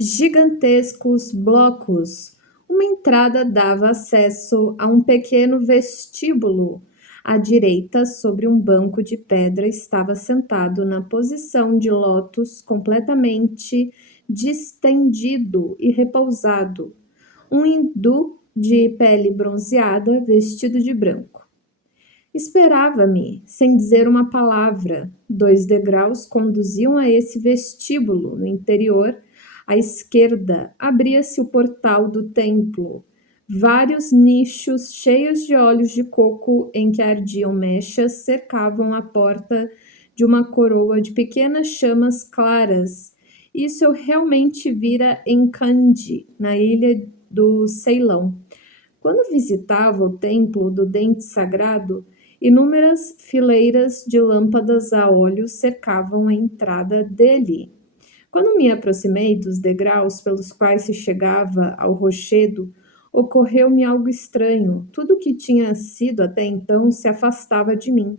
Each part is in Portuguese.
gigantescos blocos. Uma entrada dava acesso a um pequeno vestíbulo. À direita, sobre um banco de pedra, estava sentado na posição de lótus, completamente distendido e repousado, um hindu de pele bronzeada, vestido de branco. Esperava-me, sem dizer uma palavra. 2 degraus conduziam a esse vestíbulo. No interior, à esquerda, abria-se o portal do templo. Vários nichos cheios de óleos de coco em que ardiam mechas cercavam a porta de uma coroa de pequenas chamas claras. Isso eu realmente vira em Kandy, na ilha do Ceilão. Quando visitava o templo do dente sagrado, inúmeras fileiras de lâmpadas a óleo cercavam a entrada dele. Quando me aproximei dos degraus pelos quais se chegava ao rochedo, ocorreu-me algo estranho. Tudo o que tinha sido até então se afastava de mim.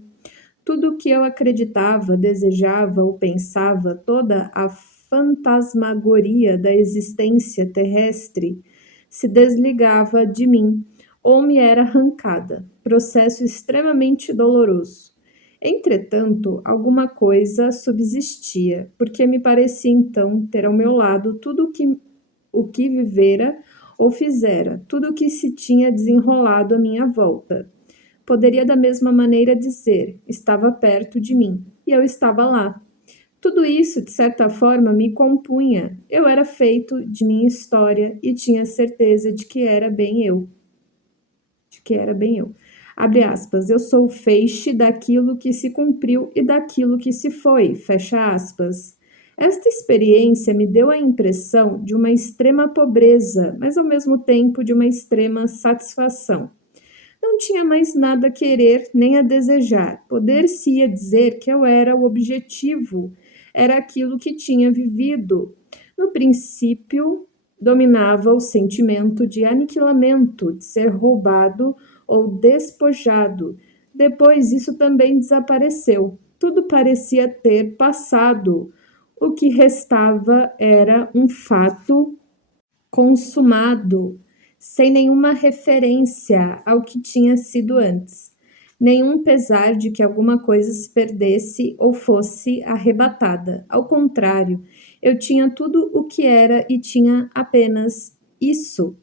Tudo o que eu acreditava, desejava ou pensava, toda a fantasmagoria da existência terrestre se desligava de mim ou me era arrancada, processo extremamente doloroso. Entretanto, alguma coisa subsistia, porque me parecia então ter ao meu lado tudo o que vivera ou fizera, tudo o que se tinha desenrolado à minha volta. Poderia da mesma maneira dizer, estava perto de mim, e eu estava lá. Tudo isso, de certa forma, me compunha. Eu era feito de minha história e tinha certeza de que era bem eu. Abre aspas, eu sou o feixe daquilo que se cumpriu e daquilo que se foi, fecha aspas. Esta experiência me deu a impressão de uma extrema pobreza, mas ao mesmo tempo de uma extrema satisfação. Não tinha mais nada a querer nem a desejar. Poder-se-ia dizer que eu era o objetivo, era aquilo que tinha vivido. No princípio, dominava o sentimento de aniquilamento, de ser roubado ou despojado. Depois isso também desapareceu. Tudo parecia ter passado. O que restava era um fato consumado, sem nenhuma referência ao que tinha sido antes, nenhum pesar de que alguma coisa se perdesse ou fosse arrebatada. Ao contrário, eu tinha tudo o que era e tinha apenas isso.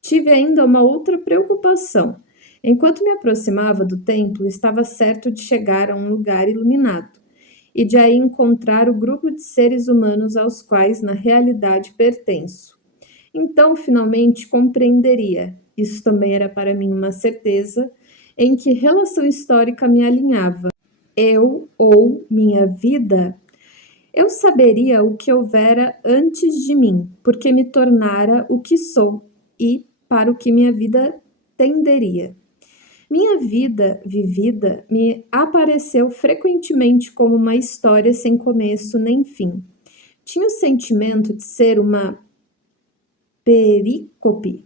Tive ainda uma outra preocupação. Enquanto me aproximava do templo, estava certo de chegar a um lugar iluminado e de aí encontrar o grupo de seres humanos aos quais na realidade pertenço. Então, finalmente, compreenderia, isso também era para mim uma certeza, em que relação histórica me alinhava. Eu ou minha vida? Eu saberia o que houvera antes de mim, porque me tornara o que sou e para o que minha vida tenderia. Minha vida vivida me apareceu frequentemente como uma história sem começo nem fim. Tinha o sentimento de ser uma perícope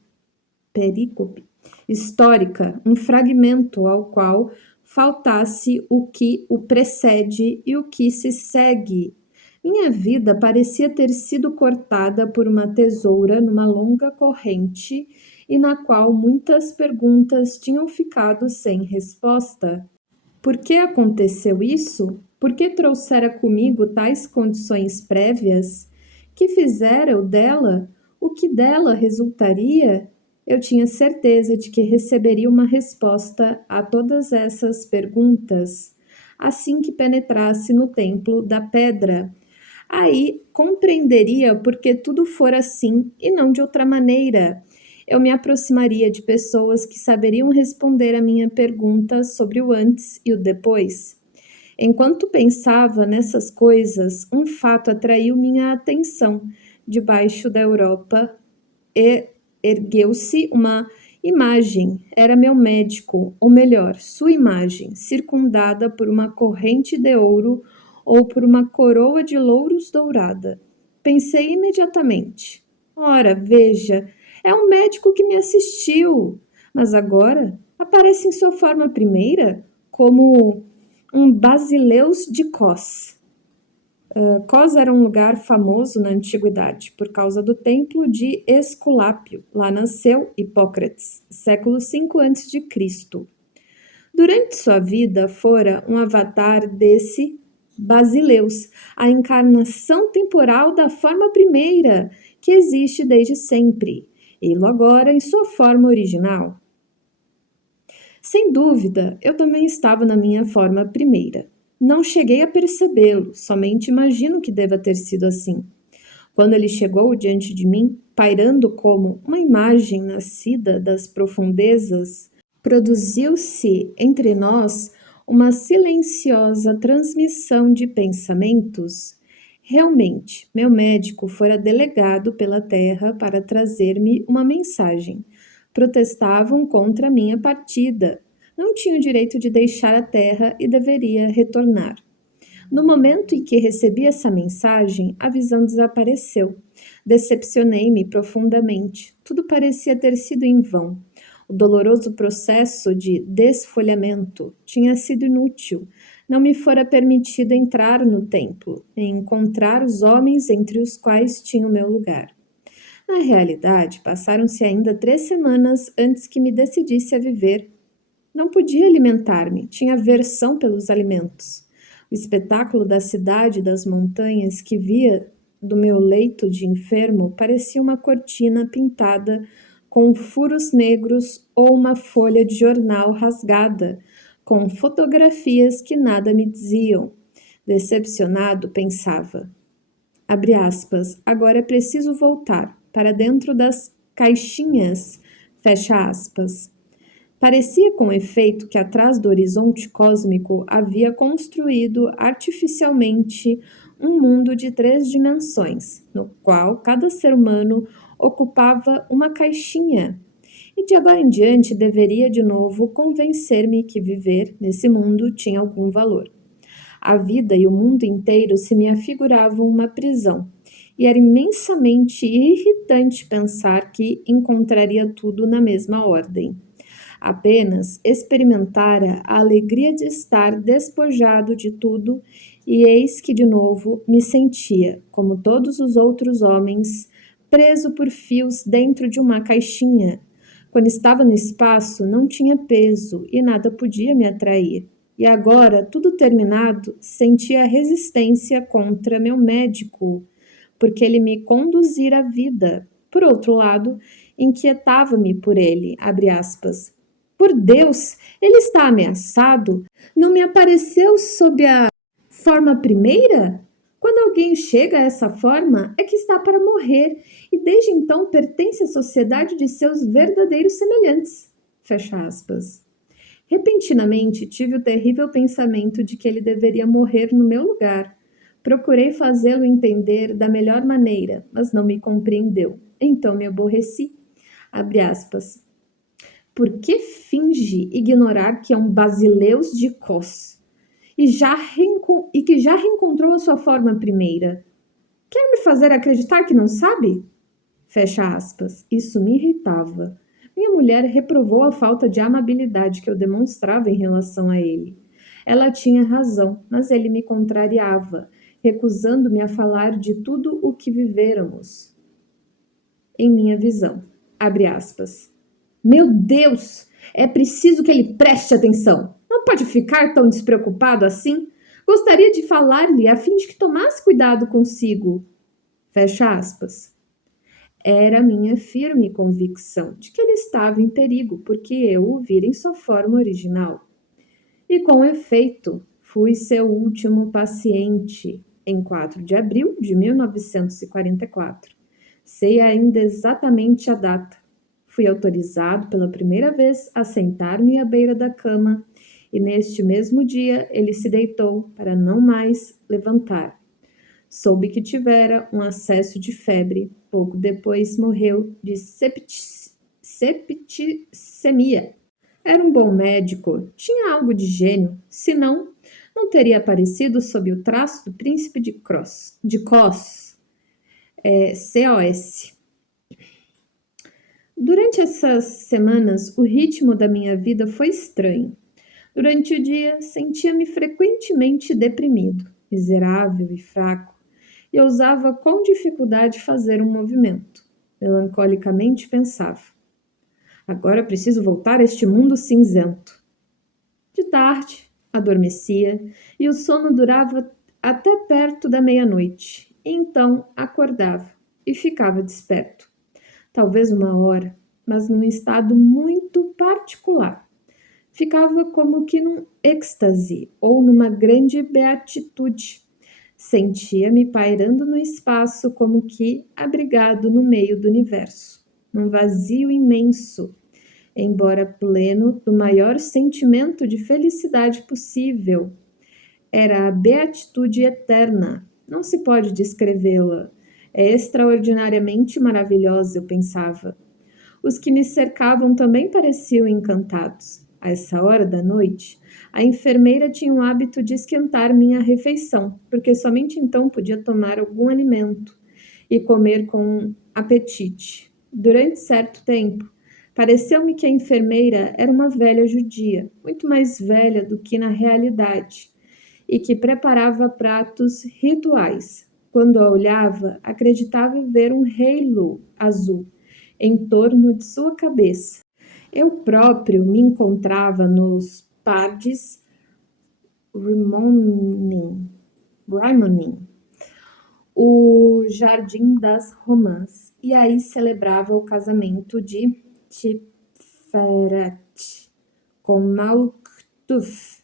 histórica, um fragmento ao qual faltasse o que o precede e o que se segue. Minha vida parecia ter sido cortada por uma tesoura numa longa corrente e na qual muitas perguntas tinham ficado sem resposta. Por que aconteceu isso? Por que trouxera comigo tais condições prévias? Que fizera eu dela? O que dela resultaria? Eu tinha certeza de que receberia uma resposta a todas essas perguntas assim que penetrasse no templo da pedra. Aí compreenderia por que tudo fora assim e não de outra maneira. Eu me aproximaria de pessoas que saberiam responder a minha pergunta sobre o antes e o depois. Enquanto pensava nessas coisas, um fato atraiu minha atenção. Debaixo da Europa ergueu-se uma imagem. Era meu médico, ou melhor, sua imagem, circundada por uma corrente de ouro ou por uma coroa de louros dourada. Pensei imediatamente. Ora, veja, é um médico que me assistiu, mas agora aparece em sua forma primeira como um Basileus de Cos. Cos era um lugar famoso na antiguidade por causa do templo de Esculápio. Lá nasceu Hipócrates, século V a.C. Durante sua vida, fora um avatar desse Basileus, a encarnação temporal da forma primeira, que existe desde sempre, ele agora em sua forma original. Sem dúvida, eu também estava na minha forma primeira. Não cheguei a percebê-lo, somente imagino que deva ter sido assim. Quando ele chegou diante de mim, pairando como uma imagem nascida das profundezas, produziu-se entre nós uma silenciosa transmissão de pensamentos. Realmente, meu médico fora delegado pela terra para trazer-me uma mensagem. Protestavam contra a minha partida. Não tinha o direito de deixar a terra e deveria retornar. No momento em que recebi essa mensagem, a visão desapareceu. Decepcionei-me profundamente. Tudo parecia ter sido em vão. O doloroso processo de desfolhamento tinha sido inútil. Não me fora permitido entrar no templo e encontrar os homens entre os quais tinha o meu lugar. Na realidade, passaram-se ainda 3 semanas antes que me decidisse a viver. Não podia alimentar-me, tinha aversão pelos alimentos. O espetáculo da cidade e das montanhas que via do meu leito de enfermo parecia uma cortina pintada com furos negros ou uma folha de jornal rasgada, com fotografias que nada me diziam. Decepcionado, pensava. Abre aspas, agora é preciso voltar para dentro das caixinhas, fecha aspas. Parecia com efeito que atrás do horizonte cósmico havia construído artificialmente um mundo de 3 dimensões, no qual cada ser humano ocupava uma caixinha. E de agora em diante deveria de novo convencer-me que viver nesse mundo tinha algum valor. A vida e o mundo inteiro se me afiguravam uma prisão, e era imensamente irritante pensar que encontraria tudo na mesma ordem. Apenas experimentara a alegria de estar despojado de tudo, e eis que de novo me sentia, como todos os outros homens, preso por fios dentro de uma caixinha. Quando estava no espaço, não tinha peso e nada podia me atrair. E agora, tudo terminado, sentia resistência contra meu médico, porque ele me conduzira à vida. Por outro lado, inquietava-me por ele, abre aspas. Por Deus, ele está ameaçado? Não me apareceu sob a forma primeira? Quando alguém chega a essa forma, é que está para morrer, e desde então pertence à sociedade de seus verdadeiros semelhantes. Fecha aspas. Repentinamente tive o terrível pensamento de que ele deveria morrer no meu lugar. Procurei fazê-lo entender da melhor maneira, mas não me compreendeu. Então me aborreci. Abre aspas. Por que finge ignorar que é um basileus de Cos e que já reencontrou a sua forma primeira? Quer me fazer acreditar que não sabe? Fecha aspas. Isso me irritava. Minha mulher reprovou a falta de amabilidade que eu demonstrava em relação a ele. Ela tinha razão, mas ele me contrariava, recusando-me a falar de tudo o que vivêramos. Em minha visão, abre aspas. Meu Deus! É preciso que ele preste atenção. Não pode ficar tão despreocupado assim. Gostaria de falar-lhe a fim de que tomasse cuidado consigo. Fecha aspas. Era minha firme convicção de que ele estava em perigo, porque eu o vira em sua forma original. E com efeito, fui seu último paciente em 4 de abril de 1944. Sei ainda exatamente a data. Fui autorizado pela primeira vez a sentar-me à beira da cama e neste mesmo dia ele se deitou para não mais levantar. Soube que tivera um acesso de febre. Pouco depois morreu de septicemia. Era um bom médico, tinha algo de gênio, senão não teria aparecido sob o traço do príncipe de Cos, COS. Durante essas semanas, o ritmo da minha vida foi estranho. Durante o dia, sentia-me frequentemente deprimido, miserável e fraco. e ousava com dificuldade fazer um movimento. Melancolicamente pensava: agora preciso voltar a este mundo cinzento. De tarde, adormecia e o sono durava até perto da meia-noite. Então acordava e ficava desperto. Talvez 1 hora, mas num estado muito particular. Ficava como que num êxtase ou numa grande beatitude. Sentia-me pairando no espaço como que abrigado no meio do universo, num vazio imenso, embora pleno do maior sentimento de felicidade possível. Era a beatitude eterna, não se pode descrevê-la. É extraordinariamente maravilhosa, eu pensava. Os que me cercavam também pareciam encantados. A essa hora da noite, a enfermeira tinha o hábito de esquentar minha refeição, porque somente então podia tomar algum alimento e comer com apetite. Durante certo tempo, pareceu-me que a enfermeira era uma velha judia, muito mais velha do que na realidade, e que preparava pratos rituais. Quando a olhava, acreditava ver um halo azul em torno de sua cabeça. Eu próprio me encontrava nos Pardes Rimonim, o Jardim das Romãs, e aí celebrava o casamento de Tiferet com Malktuf.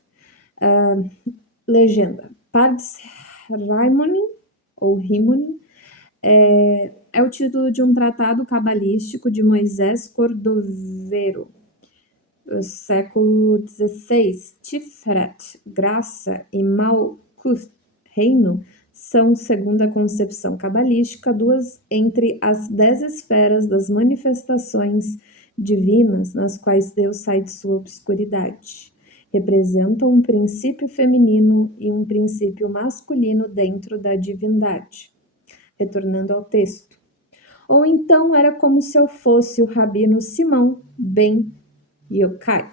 Legenda: Pardes Rimonim ou Rimonim é o título de um tratado cabalístico de Moisés Cordovero, século XVI. Tiferet, graça, e Malkuth, reino, são, segundo a concepção cabalística, duas entre as 10 esferas das manifestações divinas nas quais Deus sai de sua obscuridade. Representam um princípio feminino e um princípio masculino dentro da divindade. Retornando ao texto. Ou então era como se eu fosse o rabino Simão ben Yochai,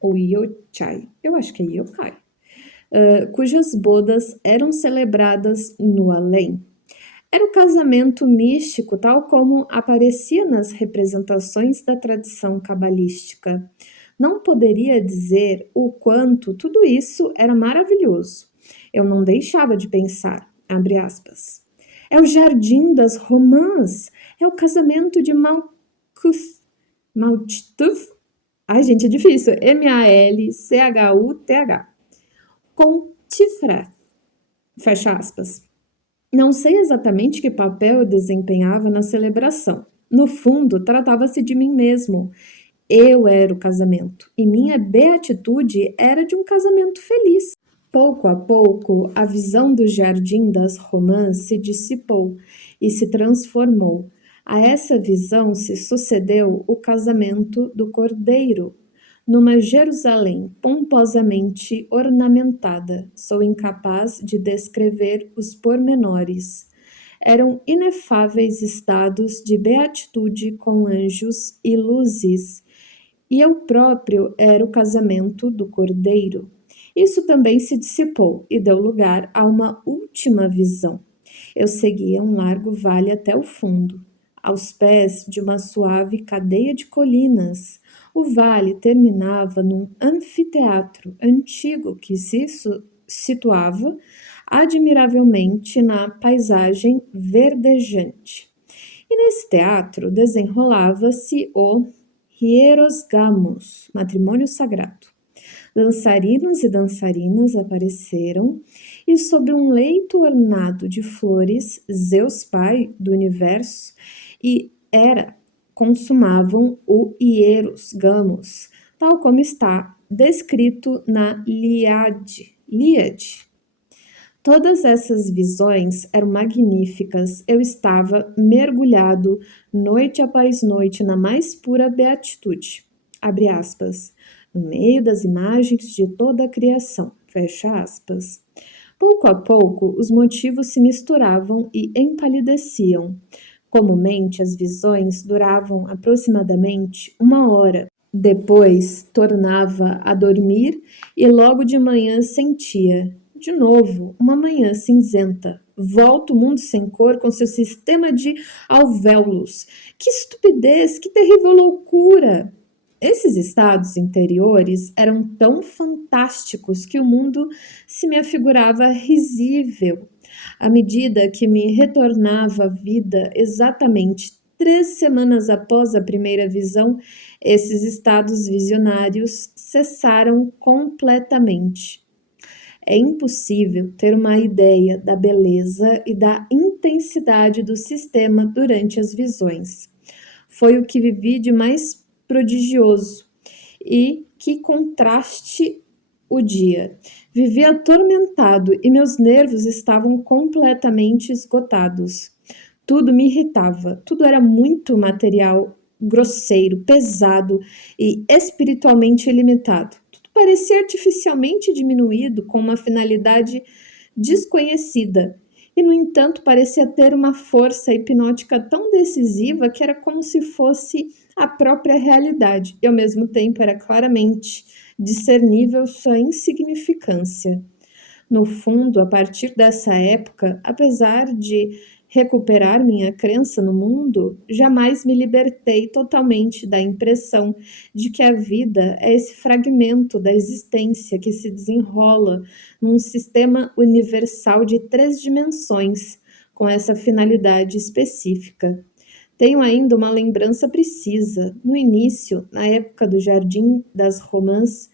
ou Yochai, eu acho que é Yochai, cujas bodas eram celebradas no além. Era o casamento místico, tal como aparecia nas representações da tradição cabalística. Não poderia dizer o quanto tudo isso era maravilhoso. Eu não deixava de pensar, abre aspas, é o jardim das romãs, é o casamento de Malkuth, ai gente, é difícil, Malchuth, com Tiferet, fecha aspas. Não sei exatamente que papel eu desempenhava na celebração. No fundo, tratava-se de mim mesmo. Eu era o casamento, e minha beatitude era de um casamento feliz. Pouco a pouco, a visão do jardim das romãs se dissipou e se transformou. A essa visão se sucedeu o casamento do Cordeiro, numa Jerusalém pomposamente ornamentada. Sou incapaz de descrever os pormenores. Eram inefáveis estados de beatitude com anjos e luzes, e eu próprio era o casamento do Cordeiro. Isso também se dissipou e deu lugar a uma última visão. Eu seguia um largo vale até o fundo, aos pés de uma suave cadeia de colinas. O vale terminava num anfiteatro antigo que se situava admiravelmente na paisagem verdejante. E nesse teatro desenrolava-se o Hieros Gamos, matrimônio sagrado. Dançarinos e dançarinas apareceram, e sobre um leito ornado de flores, Zeus Pai do universo e Hera consumavam o Hieros Gamos, tal como está descrito na Líade. Todas essas visões eram magníficas. Eu estava mergulhado noite após noite na mais pura beatitude. Abre aspas. No meio das imagens de toda a criação. Fecha aspas. Pouco a pouco, os motivos se misturavam e empalideciam. Comumente, as visões duravam aproximadamente 1 hora. Depois, tornava a dormir e logo de manhã sentia, de novo, uma manhã cinzenta, Volta o mundo sem cor com seu sistema de alvéolos. Que estupidez, que terrível loucura! Esses estados interiores eram tão fantásticos que o mundo se me afigurava risível. À medida que me retornava à vida, exatamente 3 semanas após a primeira visão, esses estados visionários cessaram completamente. É impossível ter uma ideia da beleza e da intensidade do sistema durante as visões. Foi o que vivi de mais prodigioso e que contraste o dia. Vivi atormentado e meus nervos estavam completamente esgotados. Tudo me irritava, tudo era muito material, grosseiro, pesado e espiritualmente ilimitado. Tudo parecia artificialmente diminuído com uma finalidade desconhecida. E, no entanto, parecia ter uma força hipnótica tão decisiva que era como se fosse a própria realidade, e ao mesmo tempo era claramente discernível sua insignificância. No fundo, a partir dessa época, apesar de recuperar minha crença no mundo, jamais me libertei totalmente da impressão de que a vida é esse fragmento da existência que se desenrola num sistema universal de 3 dimensões, com essa finalidade específica. Tenho ainda uma lembrança precisa. No início, na época do Jardim das Romãs,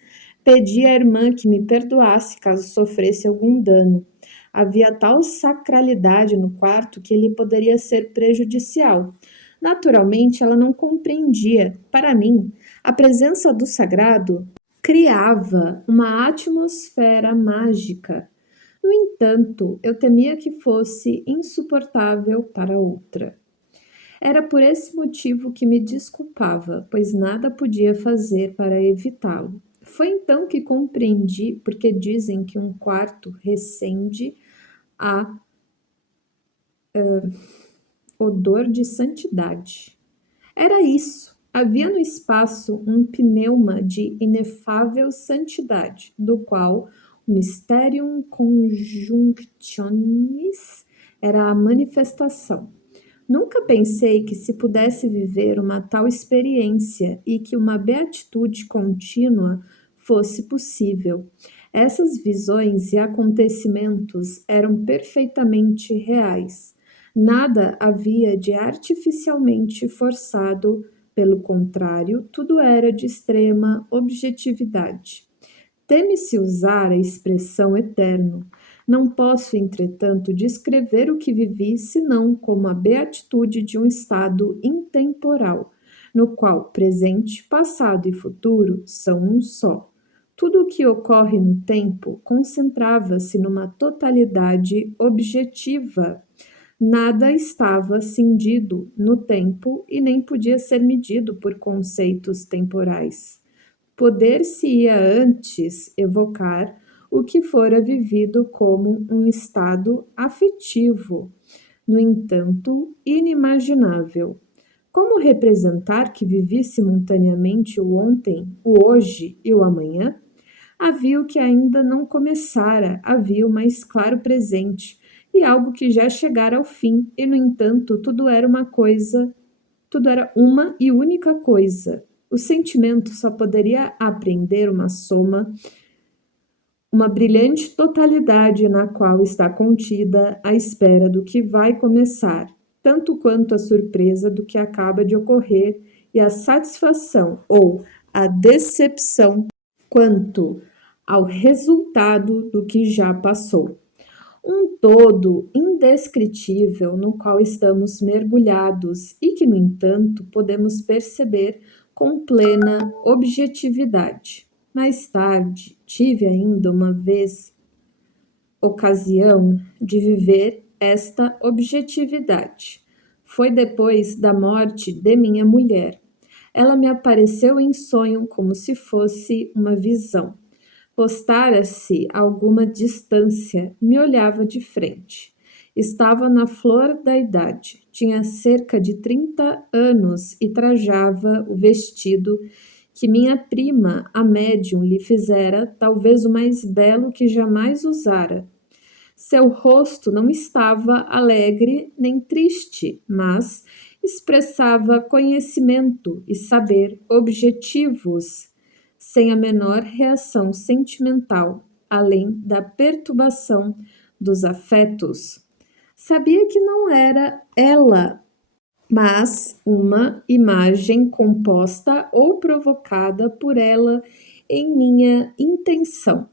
pedi à irmã que me perdoasse caso sofresse algum dano. Havia tal sacralidade no quarto que ele poderia ser prejudicial. Naturalmente, ela não compreendia. Para mim, a presença do sagrado criava uma atmosfera mágica. No entanto, eu temia que fosse insuportável para outra. Era por esse motivo que me desculpava, pois nada podia fazer para evitá-lo. Foi então que compreendi porque dizem que um quarto recende a odor de santidade. Era isso. Havia no espaço um pneuma de inefável santidade, do qual o Mysterium Conjunctionis era a manifestação. Nunca pensei que se pudesse viver uma tal experiência e que uma beatitude contínua fosse possível. Essas visões e acontecimentos eram perfeitamente reais. Nada havia de artificialmente forçado, pelo contrário, tudo era de extrema objetividade. Teme-se usar a expressão eterno. Não posso, entretanto, descrever o que vivi senão como a beatitude de um estado intemporal, no qual presente, passado e futuro são um só. Tudo o que ocorre no tempo concentrava-se numa totalidade objetiva. Nada estava cindido no tempo e nem podia ser medido por conceitos temporais. Poder-se-ia antes evocar o que fora vivido como um estado afetivo, no entanto, inimaginável. Como representar que vivi simultaneamente o ontem, o hoje e o amanhã? Havia o que ainda não começara, havia o mais claro presente e algo que já chegara ao fim, e no entanto tudo era uma coisa, tudo era uma e única coisa. O sentimento só poderia apreender uma soma, uma brilhante totalidade na qual está contida a espera do que vai começar, tanto quanto a surpresa do que acaba de ocorrer e a satisfação ou a decepção quanto ao resultado do que já passou. Um todo indescritível no qual estamos mergulhados e que, no entanto, podemos perceber com plena objetividade. Mais tarde, tive ainda uma vez ocasião de viver esta objetividade. Foi depois da morte de minha mulher. Ela me apareceu em sonho como se fosse uma visão. Postara-se a alguma distância, me olhava de frente. Estava na flor da idade, tinha cerca de 30 anos e trajava o vestido que minha prima, a médium, lhe fizera, talvez o mais belo que jamais usara. Seu rosto não estava alegre nem triste, mas expressava conhecimento e saber objetivos, sem a menor reação sentimental, além da perturbação dos afetos. Sabia que não era ela, mas uma imagem composta ou provocada por ela em minha intenção.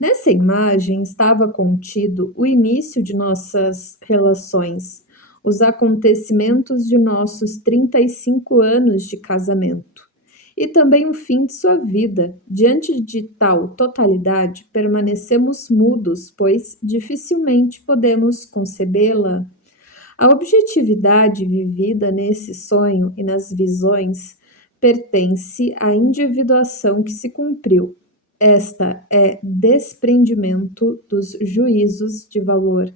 Nessa imagem estava contido o início de nossas relações, os acontecimentos de nossos 35 anos de casamento, e também o fim de sua vida. Diante de tal totalidade, permanecemos mudos, pois dificilmente podemos concebê-la. A objetividade vivida nesse sonho e nas visões pertence à individuação que se cumpriu. Esta é desprendimento dos juízos de valor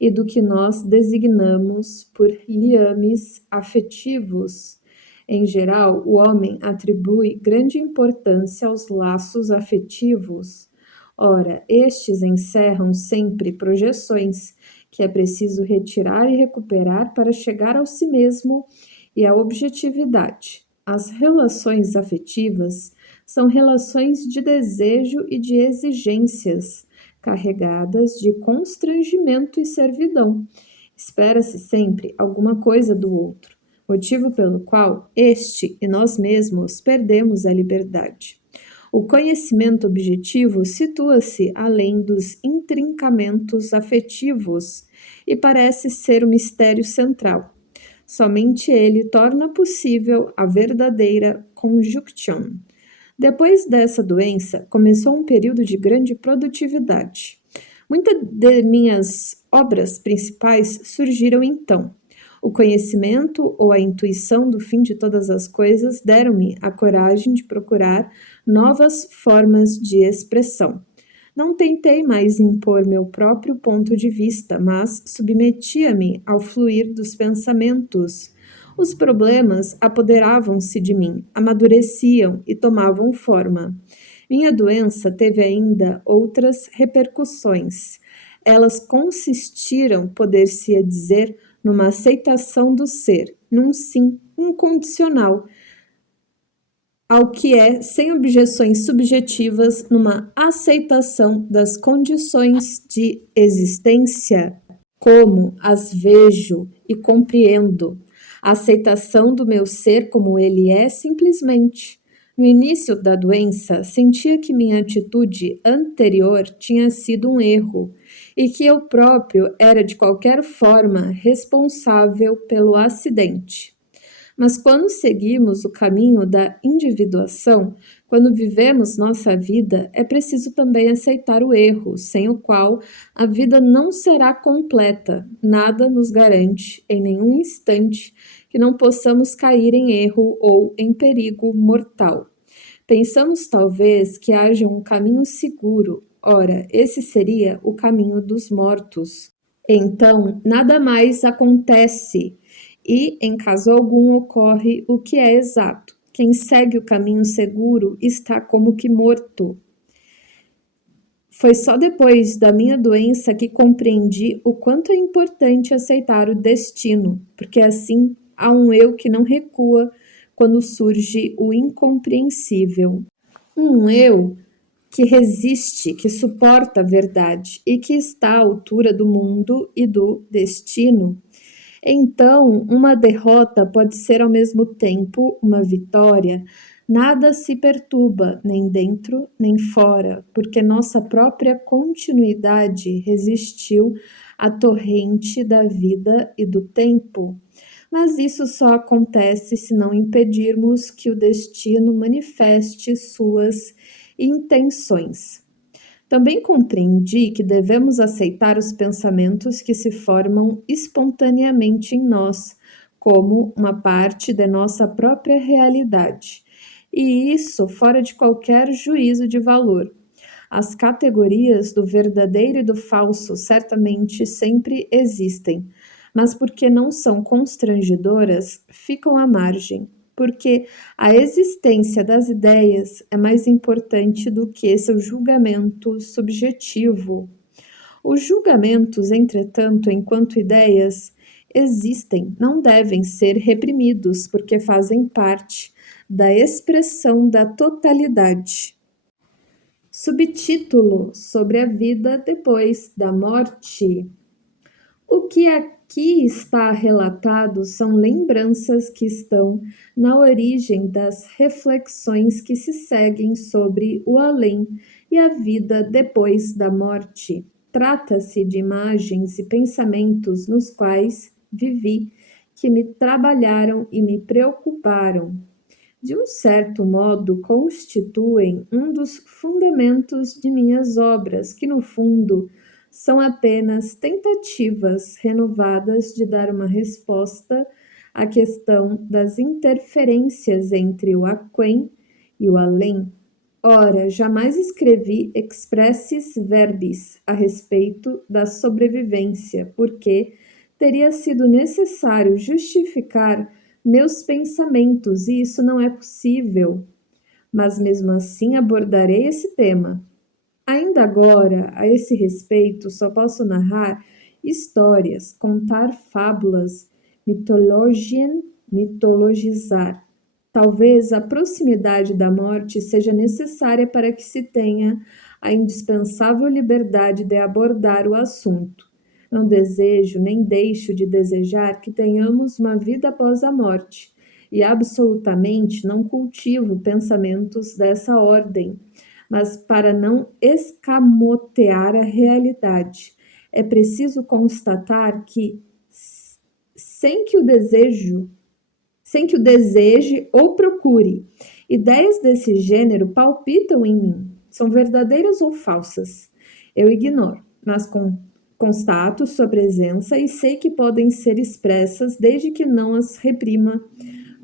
e do que nós designamos por liames afetivos. Em geral, o homem atribui grande importância aos laços afetivos. Ora, estes encerram sempre projeções que é preciso retirar e recuperar para chegar ao si mesmo e à objetividade. As relações afetivas são relações de desejo e de exigências, carregadas de constrangimento e servidão. Espera-se sempre alguma coisa do outro, motivo pelo qual este e nós mesmos perdemos a liberdade. O conhecimento objetivo situa-se além dos intrincamentos afetivos e parece ser o mistério central. Somente ele torna possível a verdadeira conjunction. Depois dessa doença, começou um período de grande produtividade. Muitas de minhas obras principais surgiram então. O conhecimento ou a intuição do fim de todas as coisas deram-me a coragem de procurar novas formas de expressão. Não tentei mais impor meu próprio ponto de vista, mas submetia-me ao fluir dos pensamentos. Os problemas apoderavam-se de mim, amadureciam e tomavam forma. Minha doença teve ainda outras repercussões. Elas consistiram, poder-se dizer, numa aceitação do ser, num sim incondicional ao que é, sem objeções subjetivas, numa aceitação das condições de existência, como as vejo e compreendo, a aceitação do meu ser como ele é simplesmente. No início da doença, sentia que minha atitude anterior tinha sido um erro e que eu próprio era de qualquer forma responsável pelo acidente. Mas quando seguimos o caminho da individuação, quando vivemos nossa vida, é preciso também aceitar o erro, sem o qual a vida não será completa. Nada nos garante, em nenhum instante, que não possamos cair em erro ou em perigo mortal. Pensamos talvez que haja um caminho seguro. Ora, esse seria o caminho dos mortos. Então, nada mais acontece e, em caso algum, ocorre o que é exato. Quem segue o caminho seguro está como que morto. Foi só depois da minha doença que compreendi o quanto é importante aceitar o destino, porque assim há um eu que não recua quando surge o incompreensível. Um eu que resiste, que suporta a verdade e que está à altura do mundo e do destino. Então, uma derrota pode ser ao mesmo tempo uma vitória. Nada se perturba, nem dentro nem fora, porque nossa própria continuidade resistiu à torrente da vida e do tempo. Mas isso só acontece se não impedirmos que o destino manifeste suas intenções. Também compreendi que devemos aceitar os pensamentos que se formam espontaneamente em nós, como uma parte da nossa própria realidade, e isso fora de qualquer juízo de valor. As categorias do verdadeiro e do falso certamente sempre existem, mas porque não são constrangedoras, ficam à margem, porque a existência das ideias é mais importante do que seu julgamento subjetivo. Os julgamentos, entretanto, enquanto ideias, existem, não devem ser reprimidos, porque fazem parte da expressão da totalidade. Subtítulo sobre a vida depois da morte. O que aqui está relatado são lembranças que estão na origem das reflexões que se seguem sobre o além e a vida depois da morte. Trata-se de imagens e pensamentos nos quais vivi, que me trabalharam e me preocuparam. De um certo modo, constituem um dos fundamentos de minhas obras, que no fundo são apenas tentativas renovadas de dar uma resposta à questão das interferências entre o aquém e o além. Ora, jamais escrevi expressis verbis a respeito da sobrevivência, porque teria sido necessário justificar meus pensamentos, e isso não é possível. Mas mesmo assim abordarei esse tema. Ainda agora, a esse respeito, só posso narrar histórias, contar fábulas, mitologizar. Talvez a proximidade da morte seja necessária para que se tenha a indispensável liberdade de abordar o assunto. Não desejo nem deixo de desejar que tenhamos uma vida após a morte, e absolutamente não cultivo pensamentos dessa ordem, mas para não escamotear a realidade, é preciso constatar que, sem que o deseje ou procure, ideias desse gênero palpitam em mim. São verdadeiras ou falsas? Eu ignoro, mas constato sua presença e sei que podem ser expressas desde que não as reprima,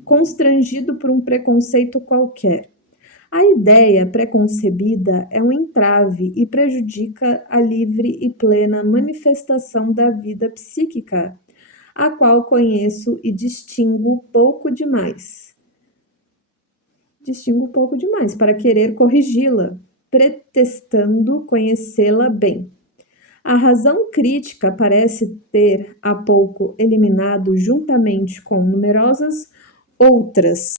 constrangido por um preconceito qualquer. A ideia preconcebida é um entrave e prejudica a livre e plena manifestação da vida psíquica, a qual conheço e distingo pouco demais. Para querer corrigi-la, pretextando conhecê-la bem. A razão crítica parece ter há pouco eliminado, juntamente com numerosas outras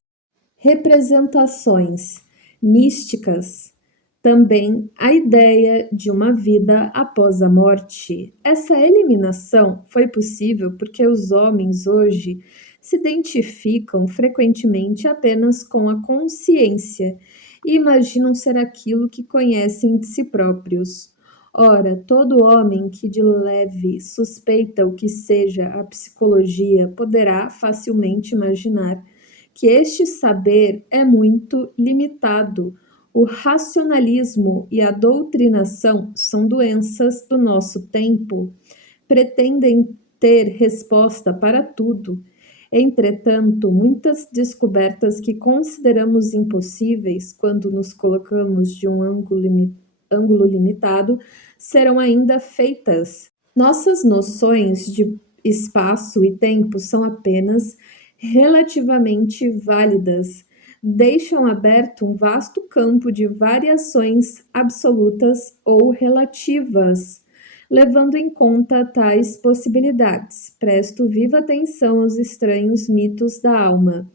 representações místicas, também a ideia de uma vida após a morte. Essa eliminação foi possível porque os homens hoje se identificam frequentemente apenas com a consciência e imaginam ser aquilo que conhecem de si próprios. Ora, todo homem que de leve suspeita o que seja a psicologia poderá facilmente imaginar que este saber é muito limitado. O racionalismo e a doutrinação são doenças do nosso tempo. Pretendem ter resposta para tudo. Entretanto, muitas descobertas que consideramos impossíveis quando nos colocamos de um ângulo limitado serão ainda feitas. Nossas noções de espaço e tempo são apenas relativamente válidas, deixam aberto um vasto campo de variações absolutas ou relativas. Levando em conta tais possibilidades, presto viva atenção aos estranhos mitos da alma.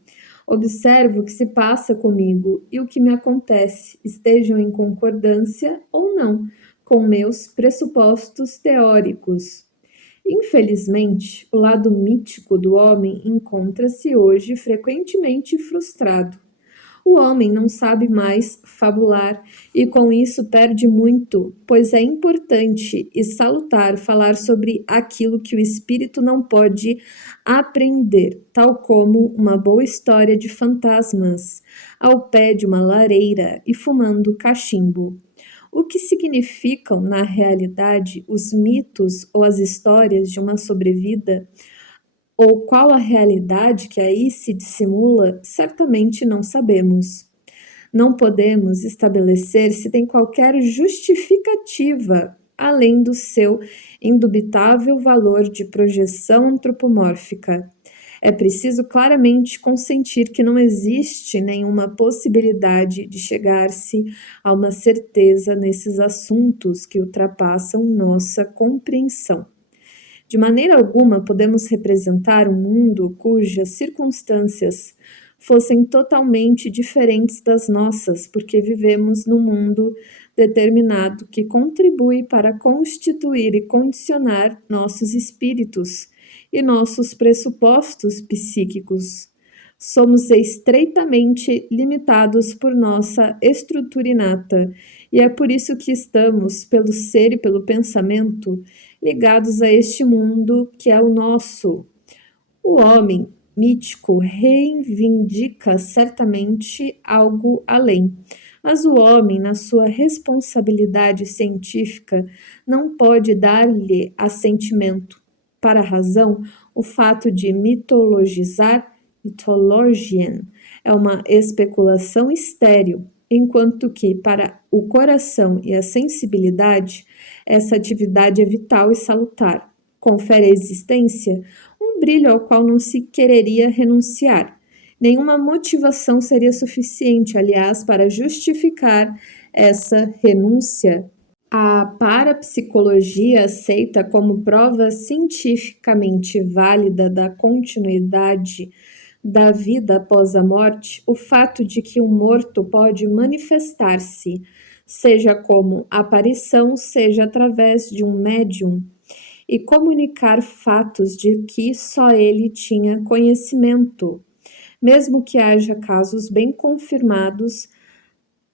Observo o que se passa comigo e o que me acontece, estejam em concordância ou não com meus pressupostos teóricos. Infelizmente, o lado mítico do homem encontra-se hoje frequentemente frustrado. O homem não sabe mais fabular e com isso perde muito, pois é importante e salutar falar sobre aquilo que o espírito não pode aprender, tal como uma boa história de fantasmas, ao pé de uma lareira e fumando cachimbo. O que significam, na realidade, os mitos ou as histórias de uma sobrevida, ou qual a realidade que aí se dissimula, certamente não sabemos. Não podemos estabelecer se tem qualquer justificativa, além do seu indubitável valor de projeção antropomórfica. É preciso claramente consentir que não existe nenhuma possibilidade de chegar-se a uma certeza nesses assuntos que ultrapassam nossa compreensão. De maneira alguma podemos representar um mundo cujas circunstâncias fossem totalmente diferentes das nossas, porque vivemos num mundo determinado que contribui para constituir e condicionar nossos espíritos e nossos pressupostos psíquicos. Somos estreitamente limitados por nossa estrutura inata, e é por isso que estamos, pelo ser e pelo pensamento, ligados a este mundo que é o nosso. O homem mítico reivindica certamente algo além, mas o homem, na sua responsabilidade científica, não pode dar-lhe assentimento. Para a razão, o fato de mitologizar, mythologian, é uma especulação estéril, enquanto que, para o coração e a sensibilidade, essa atividade é vital e salutar. Confere à existência um brilho ao qual não se quereria renunciar. Nenhuma motivação seria suficiente, aliás, para justificar essa renúncia. A parapsicologia aceita como prova cientificamente válida da continuidade da vida após a morte o fato de que um morto pode manifestar-se, seja como aparição, seja através de um médium, e comunicar fatos de que só ele tinha conhecimento. Mesmo que haja casos bem confirmados,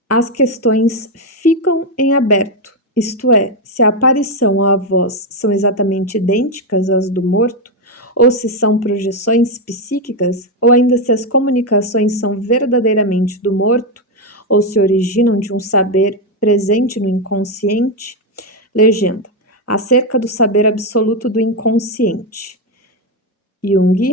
as questões ficam em aberto, isto é, se a aparição ou a voz são exatamente idênticas às do morto, ou se são projeções psíquicas, ou ainda se as comunicações são verdadeiramente do morto, ou se originam de um saber presente no inconsciente. Legenda: acerca do saber absoluto do inconsciente. Jung.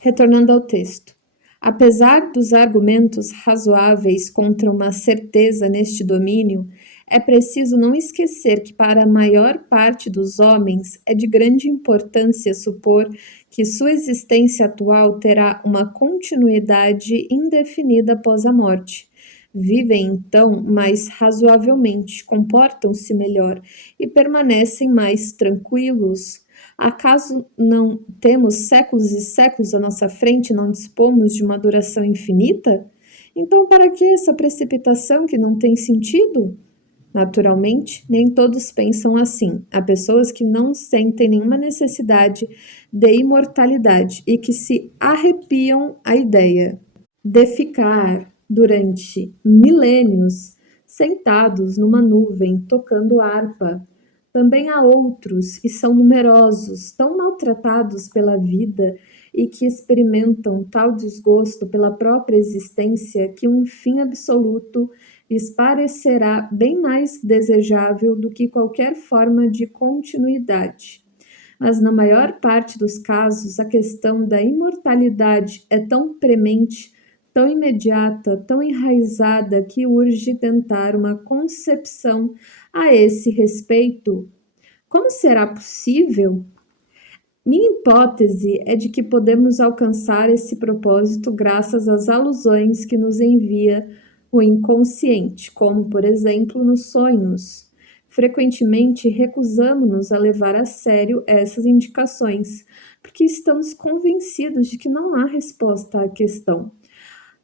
Retornando ao texto. Apesar dos argumentos razoáveis contra uma certeza neste domínio, é preciso não esquecer que para a maior parte dos homens é de grande importância supor que sua existência atual terá uma continuidade indefinida após a morte. Vivem, então, mais razoavelmente, comportam-se melhor e permanecem mais tranquilos. Acaso não temos séculos e séculos à nossa frente e não dispomos de uma duração infinita? Então, para que essa precipitação que não tem sentido? Naturalmente, nem todos pensam assim. Há pessoas que não sentem nenhuma necessidade de imortalidade e que se arrepiam à ideia de ficar durante milênios sentados numa nuvem tocando harpa. Também há outros, e são numerosos, tão maltratados pela vida e que experimentam tal desgosto pela própria existência que um fim absoluto lhes parecerá bem mais desejável do que qualquer forma de continuidade. Mas na maior parte dos casos, a questão da imortalidade é tão premente, tão imediata, tão enraizada que urge tentar uma concepção a esse respeito. Como será possível? Minha hipótese é de que podemos alcançar esse propósito graças às alusões que nos envia o inconsciente, como, por exemplo, nos sonhos. Frequentemente recusamos-nos a levar a sério essas indicações, porque estamos convencidos de que não há resposta à questão.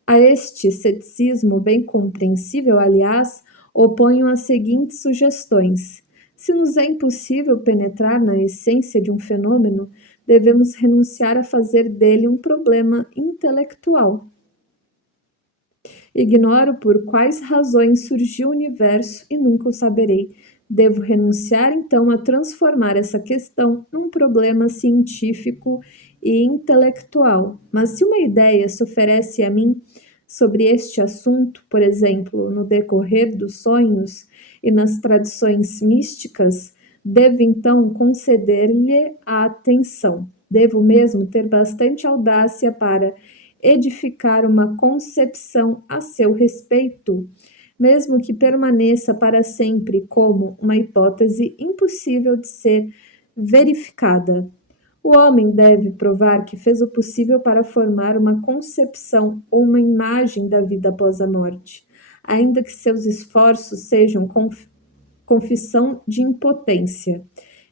A este ceticismo, bem compreensível, aliás, oponho as seguintes sugestões. Se nos é impossível penetrar na essência de um fenômeno, devemos renunciar a fazer dele um problema intelectual. Ignoro por quais razões surgiu o universo e nunca o saberei. Devo renunciar, então, a transformar essa questão num problema científico e intelectual. Mas se uma ideia se oferece a mim sobre este assunto, por exemplo, no decorrer dos sonhos e nas tradições místicas, devo então conceder-lhe a atenção. Devo mesmo ter bastante audácia para edificar uma concepção a seu respeito, mesmo que permaneça para sempre como uma hipótese impossível de ser verificada. O homem deve provar que fez o possível para formar uma concepção ou uma imagem da vida após a morte, ainda que seus esforços sejam confissão de impotência.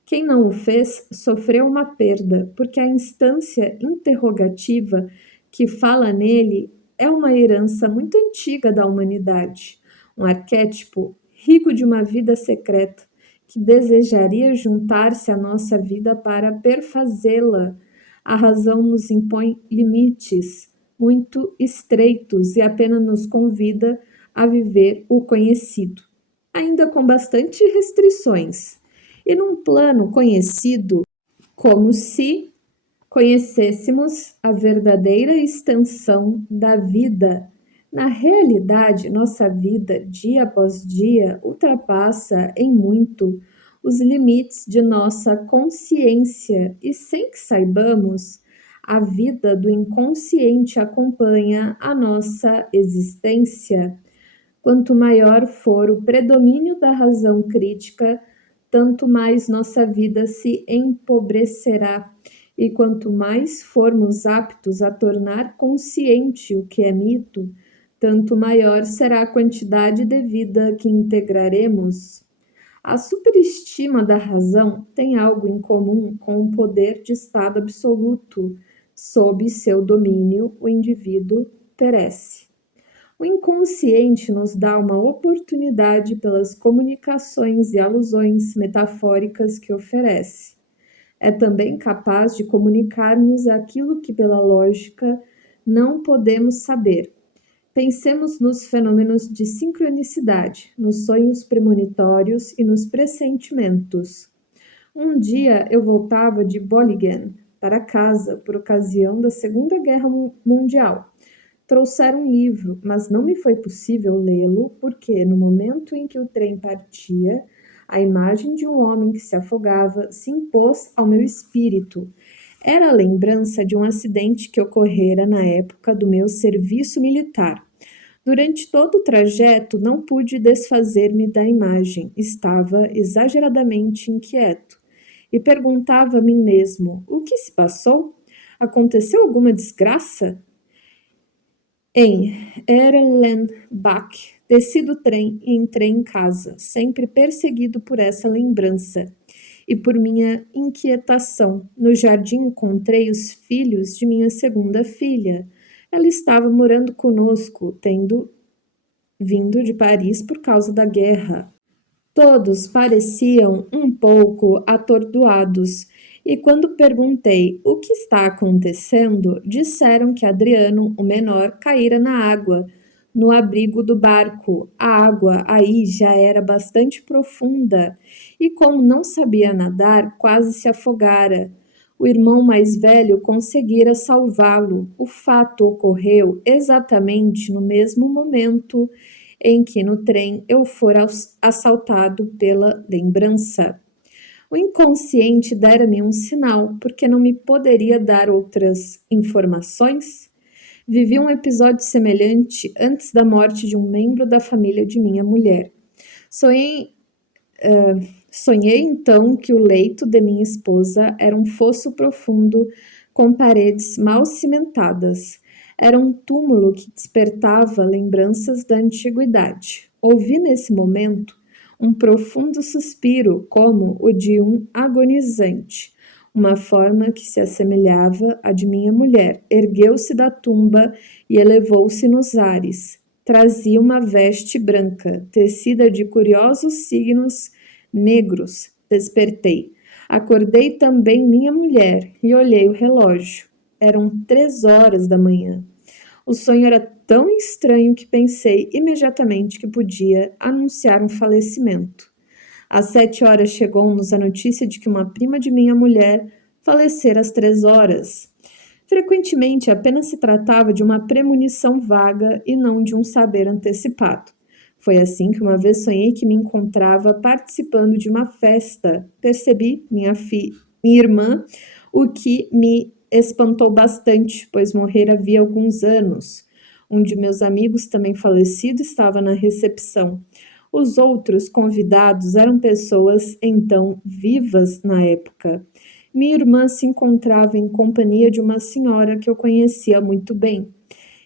Quem não o fez sofreu uma perda, porque a instância interrogativa que fala nele é uma herança muito antiga da humanidade, um arquétipo rico de uma vida secreta que desejaria juntar-se à nossa vida para perfazê-la. A razão nos impõe limites muito estreitos e apenas nos convida a viver o conhecido, ainda com bastante restrições, e num plano conhecido, como se conhecêssemos a verdadeira extensão da vida. Na realidade, nossa vida, dia após dia, ultrapassa em muito os limites de nossa consciência e, sem que saibamos, a vida do inconsciente acompanha a nossa existência. Quanto maior for o predomínio da razão crítica, tanto mais nossa vida se empobrecerá, e quanto mais formos aptos a tornar consciente o que é mito, tanto maior será a quantidade de vida que integraremos. A superestima da razão tem algo em comum com o poder de estado absoluto. Sob seu domínio, o indivíduo perece. O inconsciente nos dá uma oportunidade pelas comunicações e alusões metafóricas que oferece. É também capaz de comunicar-nos aquilo que, pela lógica, não podemos saber. Pensemos nos fenômenos de sincronicidade, nos sonhos premonitórios e nos pressentimentos. Um dia eu voltava de Bolligen para casa por ocasião da Segunda Guerra Mundial. Trouxeram um livro, mas não me foi possível lê-lo porque, no momento em que o trem partia, a imagem de um homem que se afogava se impôs ao meu espírito. Era a lembrança de um acidente que ocorrera na época do meu serviço militar. Durante todo o trajeto, não pude desfazer-me da imagem. Estava exageradamente inquieto e perguntava a mim mesmo: o que se passou? Aconteceu alguma desgraça? Em Erlenbach, desci do trem e entrei em casa, sempre perseguido por essa lembrança e por minha inquietação. No jardim encontrei os filhos de minha segunda filha. Ela estava morando conosco, tendo vindo de Paris por causa da guerra. Todos pareciam um pouco atordoados, e quando perguntei o que está acontecendo, disseram que Adriano, o menor, caíra na água, no abrigo do barco. A água aí já era bastante profunda, e como não sabia nadar, quase se afogara. O irmão mais velho conseguira salvá-lo. O fato ocorreu exatamente no mesmo momento em que no trem eu fora assaltado pela lembrança. O inconsciente dera-me um sinal, porque não me poderia dar outras informações? Vivi um episódio semelhante antes da morte de um membro da família de minha mulher. Sonhei então que o leito de minha esposa era um fosso profundo com paredes mal cimentadas. Era um túmulo que despertava lembranças da antiguidade. Ouvi nesse momento um profundo suspiro, como o de um agonizante. Uma forma que se assemelhava à de minha mulher ergueu-se da tumba e elevou-se nos ares. Trazia uma veste branca, tecida de curiosos signos negros. Despertei. Acordei também minha mulher e olhei o relógio. Eram 3 horas da manhã. O sonho era tão estranho que pensei imediatamente que podia anunciar um falecimento. Às 7 horas chegou-nos a notícia de que uma prima de minha mulher falecera às 3 horas. Frequentemente apenas se tratava de uma premonição vaga e não de um saber antecipado. Foi assim que uma vez sonhei que me encontrava participando de uma festa. Percebi minha irmã, o que me espantou bastante, pois morrera havia alguns anos. Um de meus amigos, também falecido, estava na recepção. Os outros convidados eram pessoas então vivas na época. Minha irmã se encontrava em companhia de uma senhora que eu conhecia muito bem,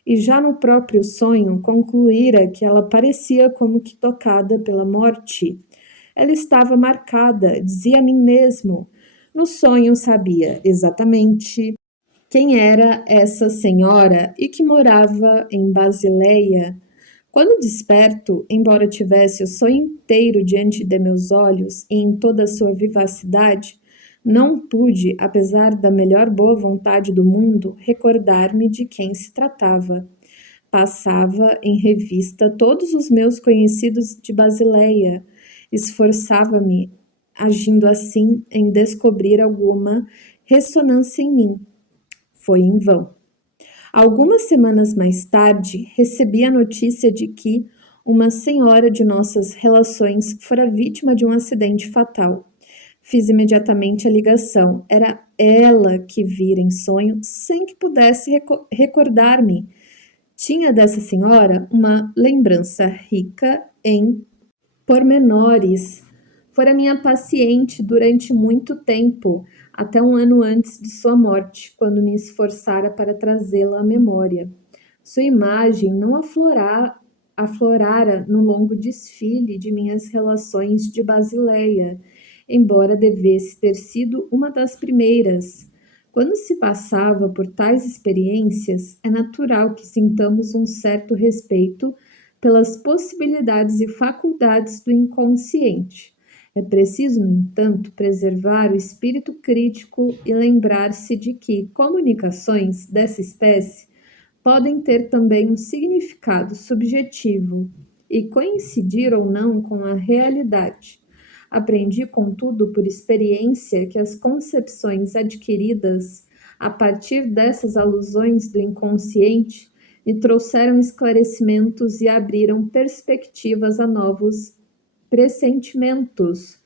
e já no próprio sonho concluíra que ela parecia como que tocada pela morte. Ela estava marcada, dizia a mim mesmo. No sonho sabia exatamente quem era essa senhora e que morava em Basileia. Quando desperto, embora tivesse o sonho inteiro diante de meus olhos e em toda a sua vivacidade, não pude, apesar da melhor boa vontade do mundo, recordar-me de quem se tratava. Passava em revista todos os meus conhecidos de Basileia, esforçava-me, agindo assim, em descobrir alguma ressonância em mim. Foi em vão. Algumas semanas mais tarde, recebi a notícia de que uma senhora de nossas relações fora vítima de um acidente fatal. Fiz imediatamente a ligação. Era ela que vira em sonho sem que pudesse recordar-me. Tinha dessa senhora uma lembrança rica em pormenores. Fora minha paciente durante muito tempo, até um ano antes de sua morte, quando me esforçara para trazê-la à memória. Sua imagem não aflorara no longo desfile de minhas relações de Basileia, embora devesse ter sido uma das primeiras. Quando se passava por tais experiências, é natural que sintamos um certo respeito pelas possibilidades e faculdades do inconsciente. É preciso, no entanto, preservar o espírito crítico e lembrar-se de que comunicações dessa espécie podem ter também um significado subjetivo e coincidir ou não com a realidade. Aprendi, contudo, por experiência, que as concepções adquiridas a partir dessas alusões do inconsciente me trouxeram esclarecimentos e abriram perspectivas a novos pressentimentos.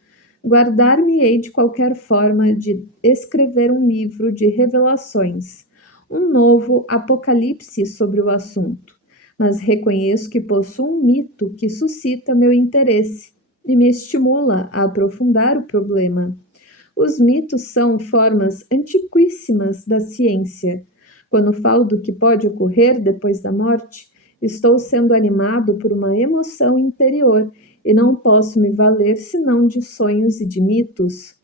Guardar-me-ei de qualquer forma de escrever um livro de revelações, um novo apocalipse sobre o assunto, mas reconheço que possuo um mito que suscita meu interesse e me estimula a aprofundar o problema. Os mitos são formas antiquíssimas da ciência. Quando falo do que pode ocorrer depois da morte, estou sendo animado por uma emoção interior e não posso me valer senão de sonhos e de mitos.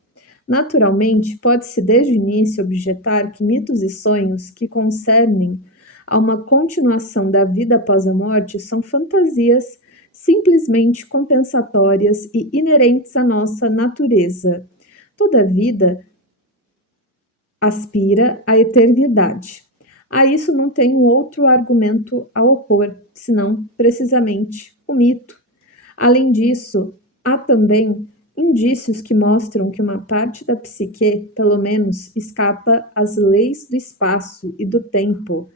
Naturalmente, pode-se desde o início objetar que mitos e sonhos que concernem a uma continuação da vida após a morte são fantasias simplesmente compensatórias e inerentes à nossa natureza. Toda vida aspira à eternidade. A isso não tenho outro argumento a opor, senão, precisamente, o mito. Além disso, há também indícios que mostram que uma parte da psique, pelo menos, escapa às leis do espaço e do tempo.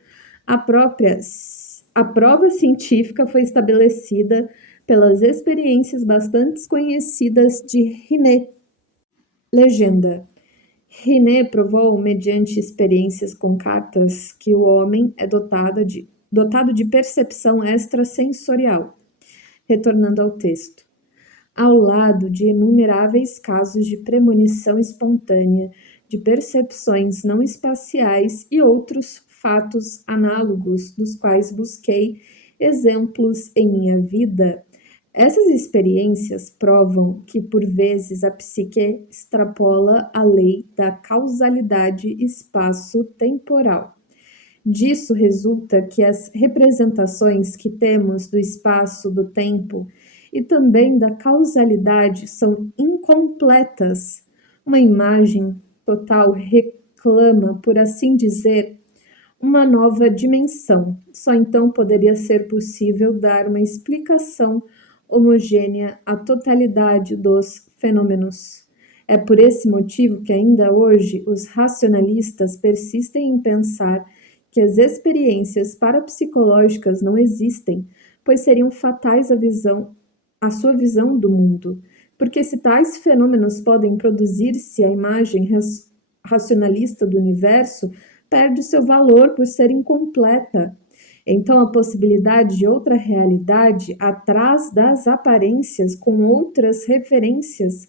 A prova científica foi estabelecida pelas experiências bastante conhecidas de René. Legenda. René provou, mediante experiências com cartas, que o homem é dotado de percepção extrasensorial. Retornando ao texto. Ao lado de inumeráveis casos de premonição espontânea, de percepções não espaciais e outros fatos análogos dos quais busquei exemplos em minha vida, essas experiências provam que, por vezes, a psique extrapola a lei da causalidade espaço-temporal. Disso resulta que as representações que temos do espaço, do tempo e também da causalidade são incompletas. Uma imagem total reclama, por assim dizer, uma nova dimensão. Só então poderia ser possível dar uma explicação homogênea à totalidade dos fenômenos. É por esse motivo que ainda hoje os racionalistas persistem em pensar que as experiências parapsicológicas não existem, pois seriam fatais à sua visão do mundo. Porque se tais fenômenos podem produzir-se a imagem racionalista do universo, perde seu valor por ser incompleta. Então, a possibilidade de outra realidade atrás das aparências com outras referências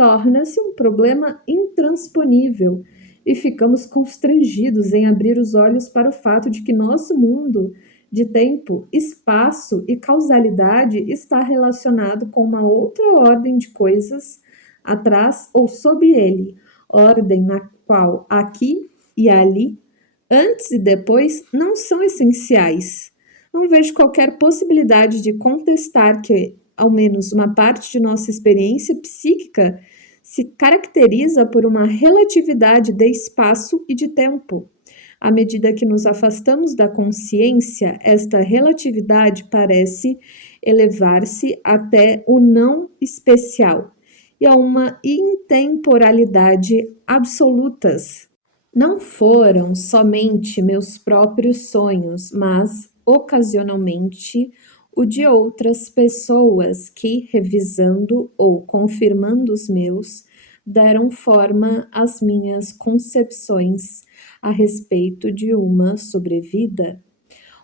torna-se um problema intransponível e ficamos constrangidos em abrir os olhos para o fato de que nosso mundo de tempo, espaço e causalidade está relacionado com uma outra ordem de coisas atrás ou sob ele, ordem na qual aqui e ali, antes e depois, não são essenciais. Não vejo qualquer possibilidade de contestar que, ao menos uma parte de nossa experiência psíquica se caracteriza por uma relatividade de espaço e de tempo. À medida que nos afastamos da consciência, esta relatividade parece elevar-se até o não especial e a uma intemporalidade absolutas. Não foram somente meus próprios sonhos, mas, ocasionalmente, o de outras pessoas que, revisando ou confirmando os meus, deram forma às minhas concepções a respeito de uma sobrevida.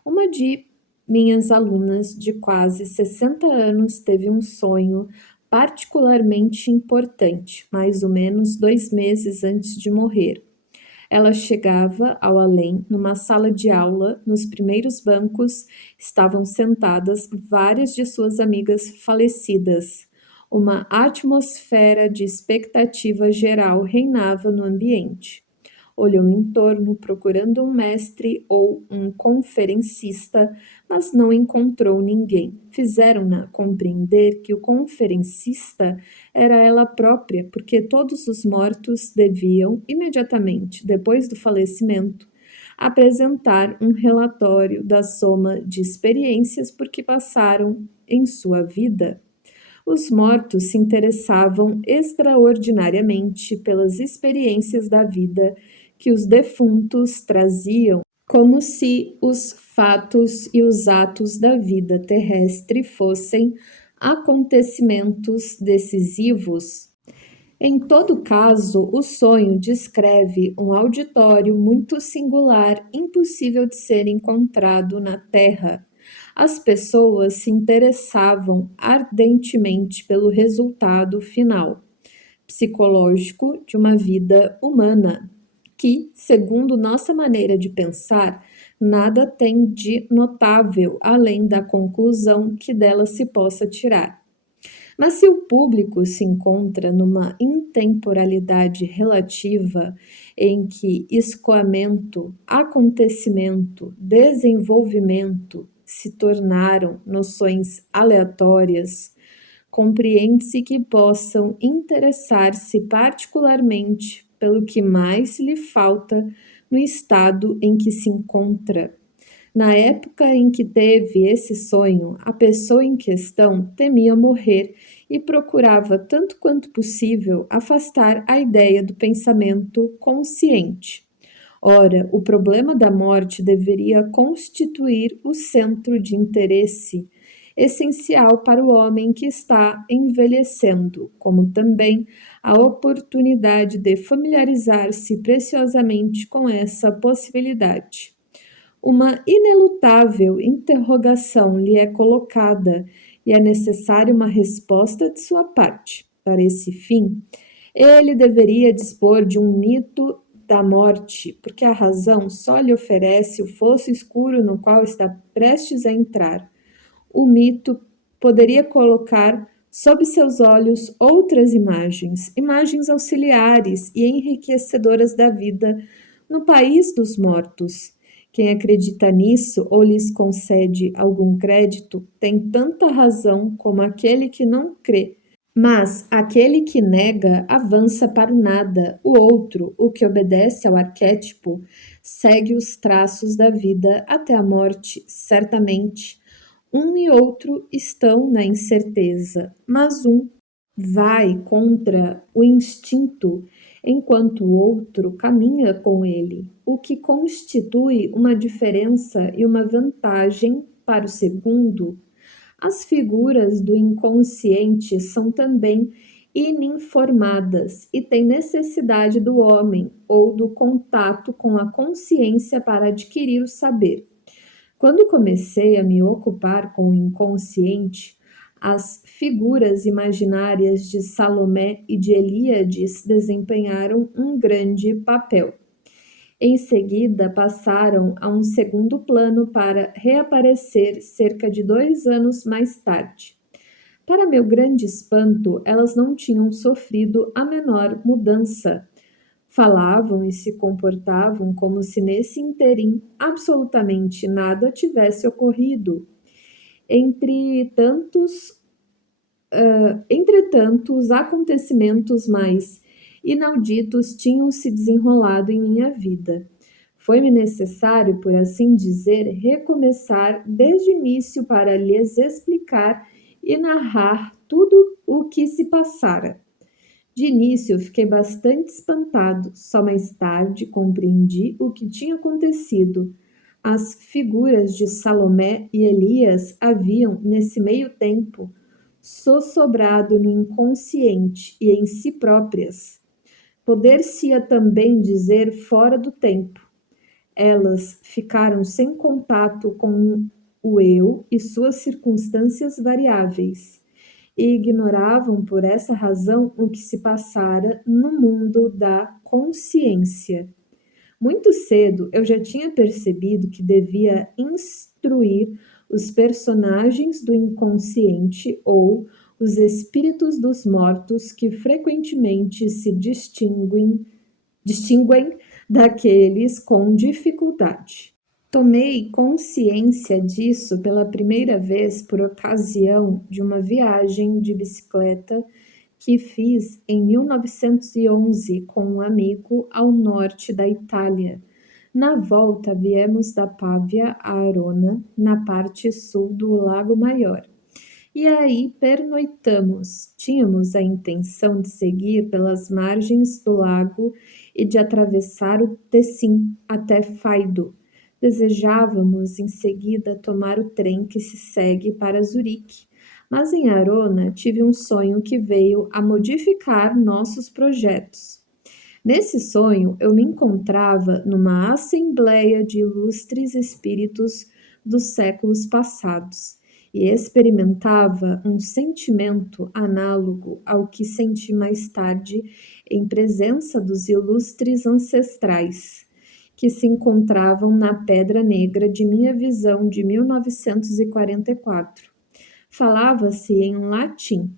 Uma de minhas alunas de quase 60 anos teve um sonho particularmente importante, mais ou menos 2 meses antes de morrer. Ela chegava ao além, numa sala de aula, nos primeiros bancos estavam sentadas várias de suas amigas falecidas. Uma atmosfera de expectativa geral reinava no ambiente. Olhou em torno procurando um mestre ou um conferencista, mas não encontrou ninguém. Fizeram-na compreender que o conferencista era ela própria, porque todos os mortos deviam, imediatamente depois do falecimento, apresentar um relatório da soma de experiências por que passaram em sua vida. Os mortos se interessavam extraordinariamente pelas experiências da vida que os defuntos traziam, como se os fatos e os atos da vida terrestre fossem acontecimentos decisivos. Em todo caso, o sonho descreve um auditório muito singular, impossível de ser encontrado na Terra. As pessoas se interessavam ardentemente pelo resultado final psicológico de uma vida humana, que, segundo nossa maneira de pensar, nada tem de notável além da conclusão que dela se possa tirar. Mas se o público se encontra numa intemporalidade relativa em que escoamento, acontecimento, desenvolvimento se tornaram noções aleatórias, compreende-se que possam interessar-se particularmente pelo que mais lhe falta no estado em que se encontra. Na época em que teve esse sonho, a pessoa em questão temia morrer e procurava, tanto quanto possível, afastar a ideia do pensamento consciente. Ora, o problema da morte deveria constituir o centro de interesse essencial para o homem que está envelhecendo, como também a oportunidade de familiarizar-se preciosamente com essa possibilidade. Uma inelutável interrogação lhe é colocada e é necessária uma resposta de sua parte. Para esse fim, ele deveria dispor de um mito da morte, porque a razão só lhe oferece o fosso escuro no qual está prestes a entrar. O mito poderia colocar sob seus olhos outras imagens, imagens auxiliares e enriquecedoras da vida no país dos mortos. Quem acredita nisso ou lhes concede algum crédito tem tanta razão como aquele que não crê. Mas aquele que nega avança para o nada. O outro, o que obedece ao arquétipo, segue os traços da vida até a morte, certamente. Um e outro estão na incerteza, mas um vai contra o instinto, enquanto o outro caminha com ele, o que constitui uma diferença e uma vantagem para o segundo. As figuras do inconsciente são também ininformadas e têm necessidade do homem ou do contato com a consciência para adquirir o saber. Quando comecei a me ocupar com o inconsciente, As figuras imaginárias de Salomé e de Elíades desempenharam um grande papel. Em seguida, passaram a um segundo plano para reaparecer cerca de 2 anos mais tarde. Para meu grande espanto, elas não tinham sofrido a menor mudança. Falavam e se comportavam como se nesse interim absolutamente nada tivesse ocorrido. Entre tantos Entretanto, os acontecimentos mais inauditos tinham se desenrolado em minha vida. Foi-me necessário, por assim dizer, recomeçar desde o início para lhes explicar e narrar tudo o que se passara. De início, fiquei bastante espantado, só mais tarde compreendi o que tinha acontecido. As figuras de Salomé e Elias haviam, nesse meio tempo, sossobrado no inconsciente e em si próprias. Poder-se-ia também dizer fora do tempo. Elas ficaram sem contato com o eu e suas circunstâncias variáveis, e ignoravam por essa razão o que se passara no mundo da consciência. Muito cedo eu já tinha percebido que devia instruir os personagens do inconsciente ou os espíritos dos mortos que frequentemente se distinguem daqueles com dificuldade. Tomei consciência disso pela primeira vez por ocasião de uma viagem de bicicleta que fiz em 1911 com um amigo ao norte da Itália. Na volta, viemos da Pávia a Arona, na parte sul do Lago Maior. E aí pernoitamos. Tínhamos a intenção de seguir pelas margens do lago e de atravessar o Tessin até Faido. Desejávamos em seguida tomar o trem que se segue para Zurique, mas em Arona tive um sonho que veio a modificar nossos projetos. Nesse sonho, eu me encontrava numa assembleia de ilustres espíritos dos séculos passados e experimentava um sentimento análogo ao que senti mais tarde em presença dos ilustres ancestrais, que se encontravam na Pedra Negra de minha visão de 1944. Falava-se em latim.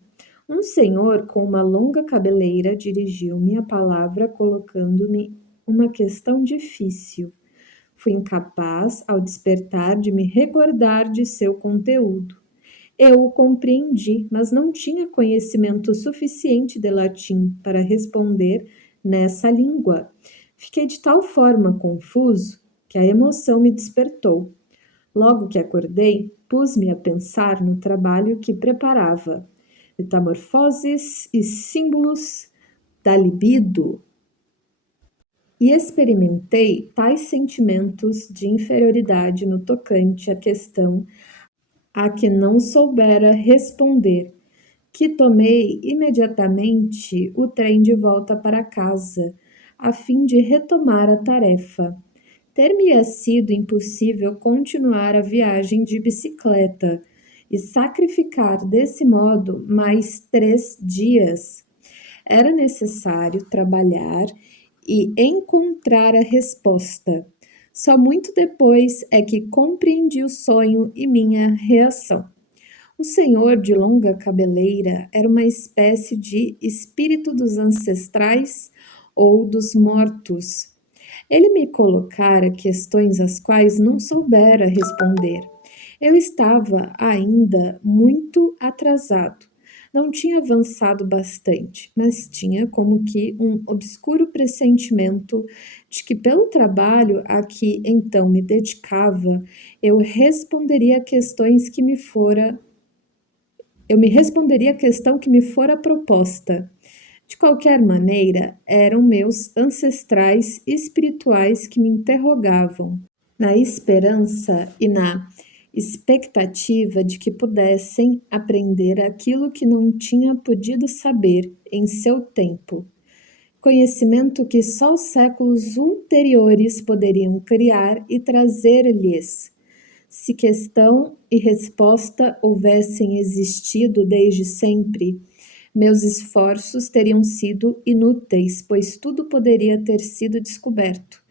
Um senhor com uma longa cabeleira dirigiu-me a palavra colocando-me uma questão difícil. Fui incapaz, ao despertar, de me recordar de seu conteúdo. Eu o compreendi, mas não tinha conhecimento suficiente de latim para responder nessa língua. Fiquei de tal forma confuso que a emoção me despertou. Logo que acordei, pus-me a pensar no trabalho que preparava. Metamorfoses e símbolos da libido. E experimentei tais sentimentos de inferioridade no tocante à questão a que não soubera responder, que tomei imediatamente o trem de volta para casa, a fim de retomar a tarefa. Ter-me-ia sido impossível continuar a viagem de bicicleta e sacrificar desse modo mais 3 dias. Era necessário trabalhar e encontrar a resposta. Só muito depois é que compreendi o sonho e minha reação. O senhor de longa cabeleira era uma espécie de espírito dos ancestrais ou dos mortos. Ele me colocara questões às quais não soubera responder. Eu estava ainda muito atrasado. Não tinha avançado bastante, mas tinha como que um obscuro pressentimento de que, pelo trabalho a que então me dedicava, eu me responderia a questão que me fora proposta. De qualquer maneira, eram meus ancestrais espirituais que me interrogavam, na esperança e na expectativa de que pudessem aprender aquilo que não tinha podido saber em seu tempo. Conhecimento que só os séculos ulteriores poderiam criar e trazer-lhes. Se questão e resposta houvessem existido desde sempre, meus esforços teriam sido inúteis, pois tudo poderia ter sido descoberto,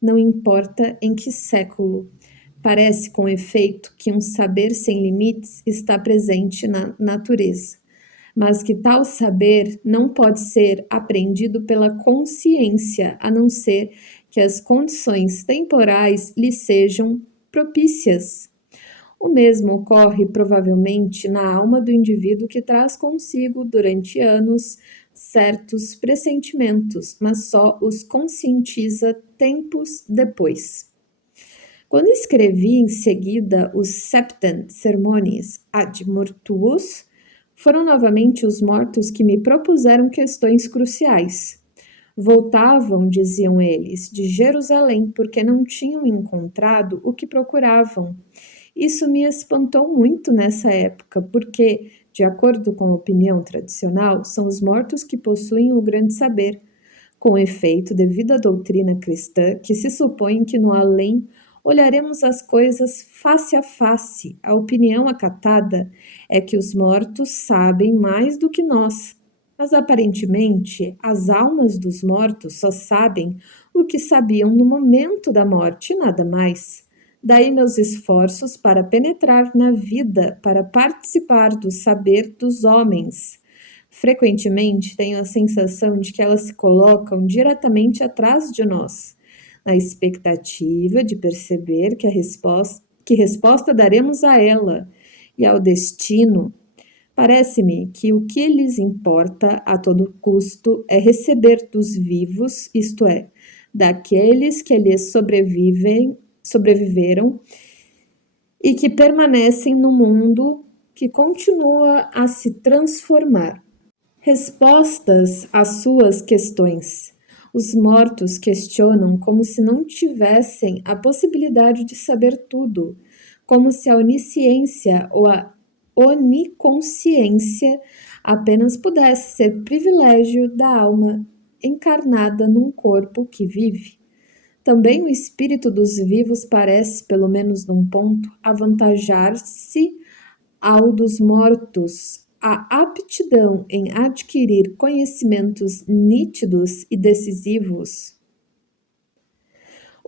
não importa em que século. Parece, com efeito, que um saber sem limites está presente na natureza, mas que tal saber não pode ser aprendido pela consciência, a não ser que as condições temporais lhe sejam propícias. O mesmo ocorre provavelmente na alma do indivíduo que traz consigo, durante anos, certos pressentimentos, mas só os conscientiza tempos depois. Quando escrevi em seguida os Septent Sermones ad Mortuos, foram novamente os mortos que me propuseram questões cruciais. Voltavam, diziam eles, de Jerusalém porque não tinham encontrado o que procuravam. Isso me espantou muito nessa época, porque, de acordo com a opinião tradicional, são os mortos que possuem o grande saber. Com efeito, devido à doutrina cristã, que se supõe que no além olharemos as coisas face a face, a opinião acatada é que os mortos sabem mais do que nós. Mas aparentemente, as almas dos mortos só sabem o que sabiam no momento da morte e nada mais. Daí meus esforços para penetrar na vida, para participar do saber dos homens. Frequentemente tenho a sensação de que elas se colocam diretamente atrás de nós, na expectativa de perceber que resposta daremos a ela e ao destino. Parece-me que o que lhes importa a todo custo é receber dos vivos, isto é, daqueles que lhes sobreviveram e que permanecem no mundo que continua a se transformar. Respostas às suas questões. Os mortos questionam como se não tivessem a possibilidade de saber tudo, como se a onisciência ou a oniconsciência apenas pudesse ser privilégio da alma encarnada num corpo que vive. Também o espírito dos vivos parece, pelo menos num ponto, avantajar-se ao dos mortos. A aptidão em adquirir conhecimentos nítidos e decisivos.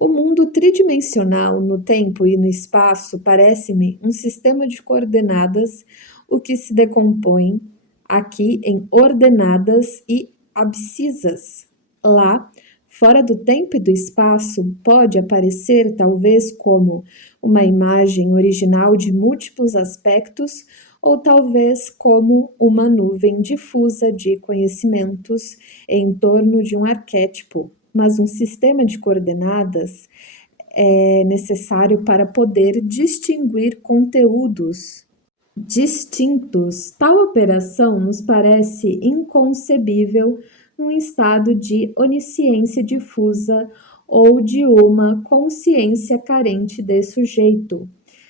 O mundo tridimensional no tempo e no espaço parece-me um sistema de coordenadas, o que se decompõe aqui em ordenadas e abscisas. Lá, fora do tempo e do espaço, pode aparecer talvez como uma imagem original de múltiplos aspectos, ou talvez como uma nuvem difusa de conhecimentos em torno de um arquétipo, mas um sistema de coordenadas é necessário para poder distinguir conteúdos distintos. Tal operação nos parece inconcebível num estado de onisciência difusa ou de uma consciência carente de sujeito,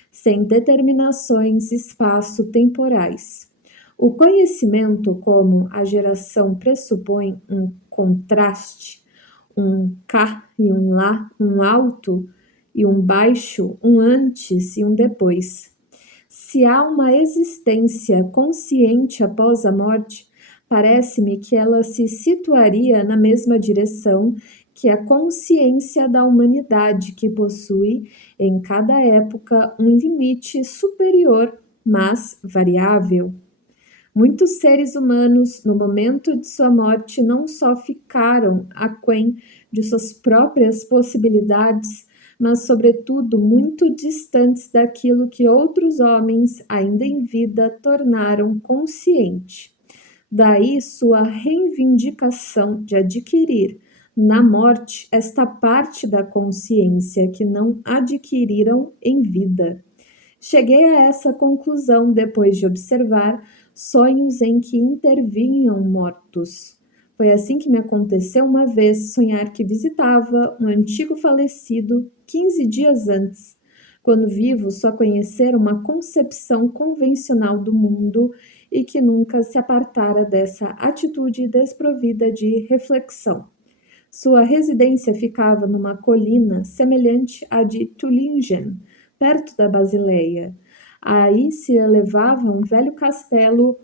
sem determinações espaço-temporais. O conhecimento, como a geração pressupõe um contraste, um cá e um lá, um alto e um baixo, um antes e um depois. Se há uma existência consciente após a morte, parece-me que ela se situaria na mesma direção que a consciência da humanidade, que possui em cada época um limite superior, mas variável. Muitos seres humanos, no momento de sua morte, não só ficaram aquém de suas próprias possibilidades, mas, sobretudo, muito distantes daquilo que outros homens, ainda em vida, tornaram consciente. Daí sua reivindicação de adquirir, na morte, esta parte da consciência que não adquiriram em vida. Cheguei a essa conclusão depois de observar sonhos em que intervinham mortos. Foi assim que me aconteceu uma vez sonhar que visitava um antigo falecido 15 dias antes, quando vivo só conhecer uma concepção convencional do mundo e que nunca se apartara dessa atitude desprovida de reflexão. Sua residência ficava numa colina semelhante à de Tullingen, perto da Basileia. Aí se elevava um velho castelo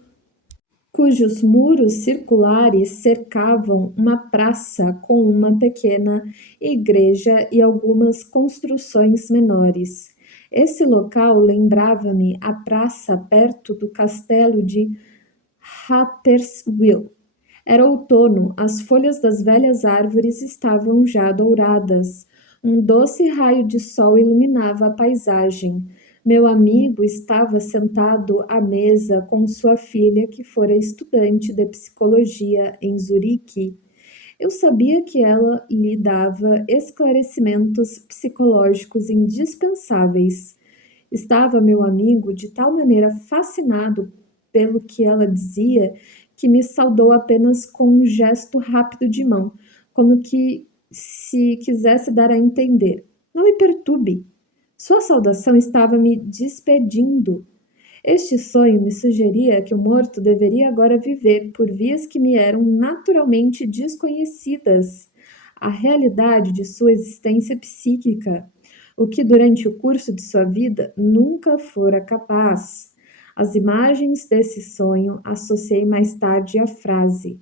cujos muros circulares cercavam uma praça com uma pequena igreja e algumas construções menores. Esse local lembrava-me a praça perto do castelo de Rapperswil. Era outono, as folhas das velhas árvores estavam já douradas. Um doce raio de sol iluminava a paisagem. Meu amigo estava sentado à mesa com sua filha, que fora estudante de psicologia em Zurique. Eu sabia que ela lhe dava esclarecimentos psicológicos indispensáveis. Estava meu amigo de tal maneira fascinado pelo que ela dizia que me saudou apenas com um gesto rápido de mão, como que se quisesse dar a entender: não me perturbe. Sua saudação estava me despedindo. Este sonho me sugeria que o morto deveria agora viver por vias que me eram naturalmente desconhecidas, a realidade de sua existência psíquica, o que durante o curso de sua vida nunca fora capaz. As imagens desse sonho associei mais tarde à frase: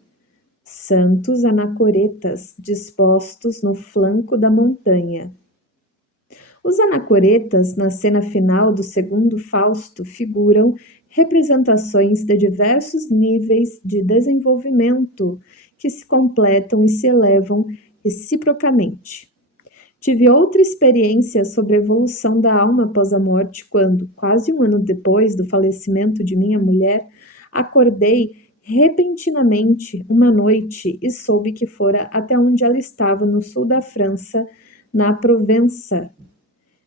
santos anacoretas dispostos no flanco da montanha. Os anacoretas, na cena final do segundo Fausto, figuram representações de diversos níveis de desenvolvimento que se completam e se elevam reciprocamente. Tive outra experiência sobre a evolução da alma após a morte quando, quase um ano depois do falecimento de minha mulher, acordei repentinamente uma noite e soube que fora até onde ela estava, no sul da França, na Provença,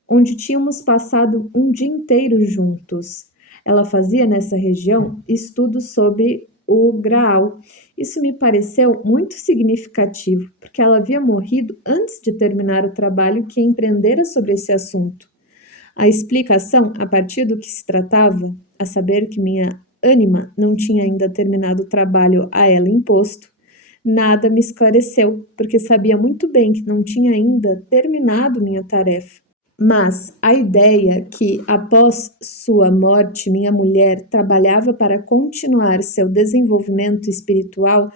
onde tínhamos passado um dia inteiro juntos. Ela fazia nessa região estudos sobre o Graal. Isso me pareceu muito significativo, porque ela havia morrido antes de terminar o trabalho que empreendera sobre esse assunto. A explicação, a partir do que se tratava, a saber que minha ânima não tinha ainda terminado o trabalho a ela imposto, nada me esclareceu, porque sabia muito bem que não tinha ainda terminado minha tarefa. Mas a ideia que, após sua morte, minha mulher trabalhava para continuar seu desenvolvimento espiritual,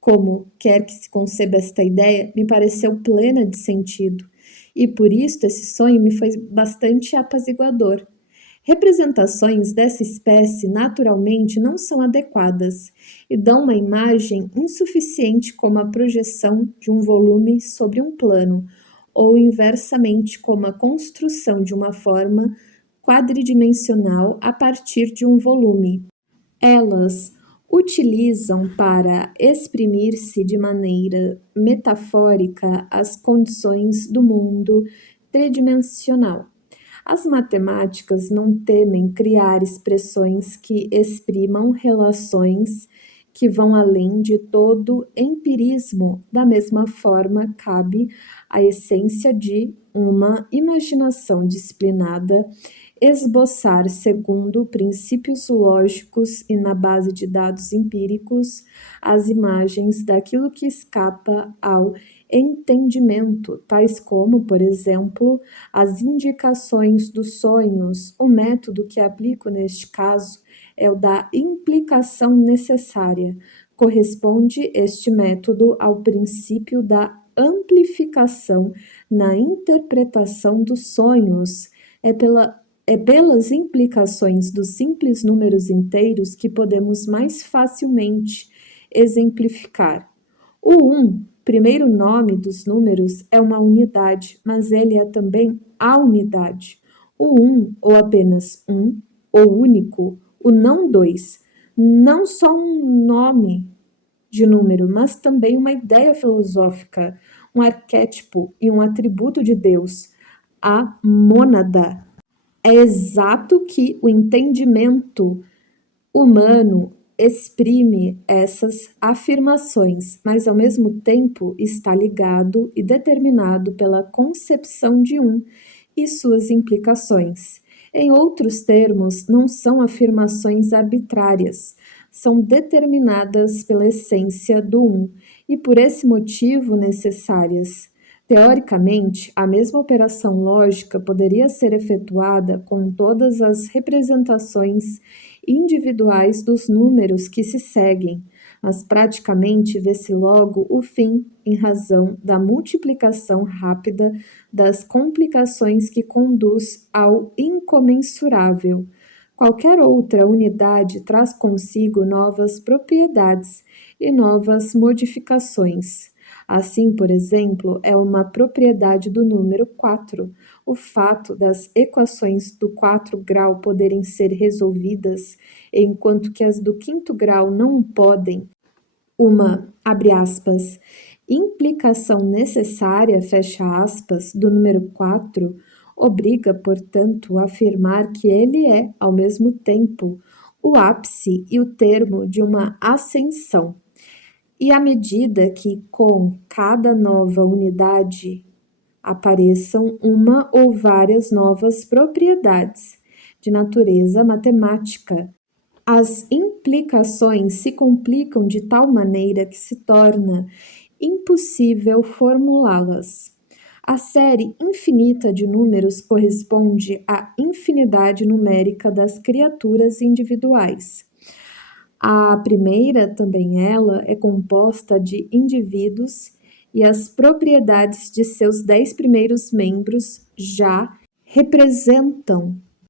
como quer que se conceba esta ideia, me pareceu plena de sentido. E por isso esse sonho me foi bastante apaziguador. Representações dessa espécie naturalmente não são adequadas e dão uma imagem insuficiente como a projeção de um volume sobre um plano, ou inversamente como a construção de uma forma quadridimensional a partir de um volume. Elas utilizam para exprimir-se de maneira metafórica as condições do mundo tridimensional. As matemáticas não temem criar expressões que exprimam relações que vão além de todo empirismo. Da mesma forma, cabe à essência de uma imaginação disciplinada esboçar, segundo princípios lógicos e na base de dados empíricos, as imagens daquilo que escapa ao entendimento, tais como, por exemplo, as indicações dos sonhos. O método que aplico neste caso é o da implicação necessária. Corresponde este método ao princípio da amplificação na interpretação dos sonhos. É pelas implicações dos simples números inteiros que podemos mais facilmente exemplificar. O 1, primeiro nome dos números, é uma unidade, mas ele é também a unidade. O 1, ou apenas 1, ou único, o não 2, não só um nome de número, mas também uma ideia filosófica, um arquétipo e um atributo de Deus, a mônada. É exato que o entendimento humano exprime essas afirmações, mas ao mesmo tempo está ligado e determinado pela concepção de um e suas implicações. Em outros termos, não são afirmações arbitrárias, são determinadas pela essência do um e por esse motivo necessárias. Teoricamente, a mesma operação lógica poderia ser efetuada com todas as representações individuais dos números que se seguem, mas praticamente vê-se logo o fim em razão da multiplicação rápida das complicações que conduz ao incomensurável. Qualquer outra unidade traz consigo novas propriedades e novas modificações. Assim, por exemplo, é uma propriedade do número 4 o fato das equações do 4 grau poderem ser resolvidas, enquanto que as do quinto grau não podem. Uma, abre aspas, implicação necessária, fecha aspas, do número 4 obriga, portanto, a afirmar que ele é, ao mesmo tempo, o ápice e o termo de uma ascensão. E à medida que com cada nova unidade apareçam uma ou várias novas propriedades de natureza matemática, as implicações se complicam de tal maneira que se torna impossível formulá-las. A série infinita de números corresponde à infinidade numérica das criaturas individuais. A primeira, também ela, é composta de indivíduos e as propriedades de seus 10 primeiros membros já representam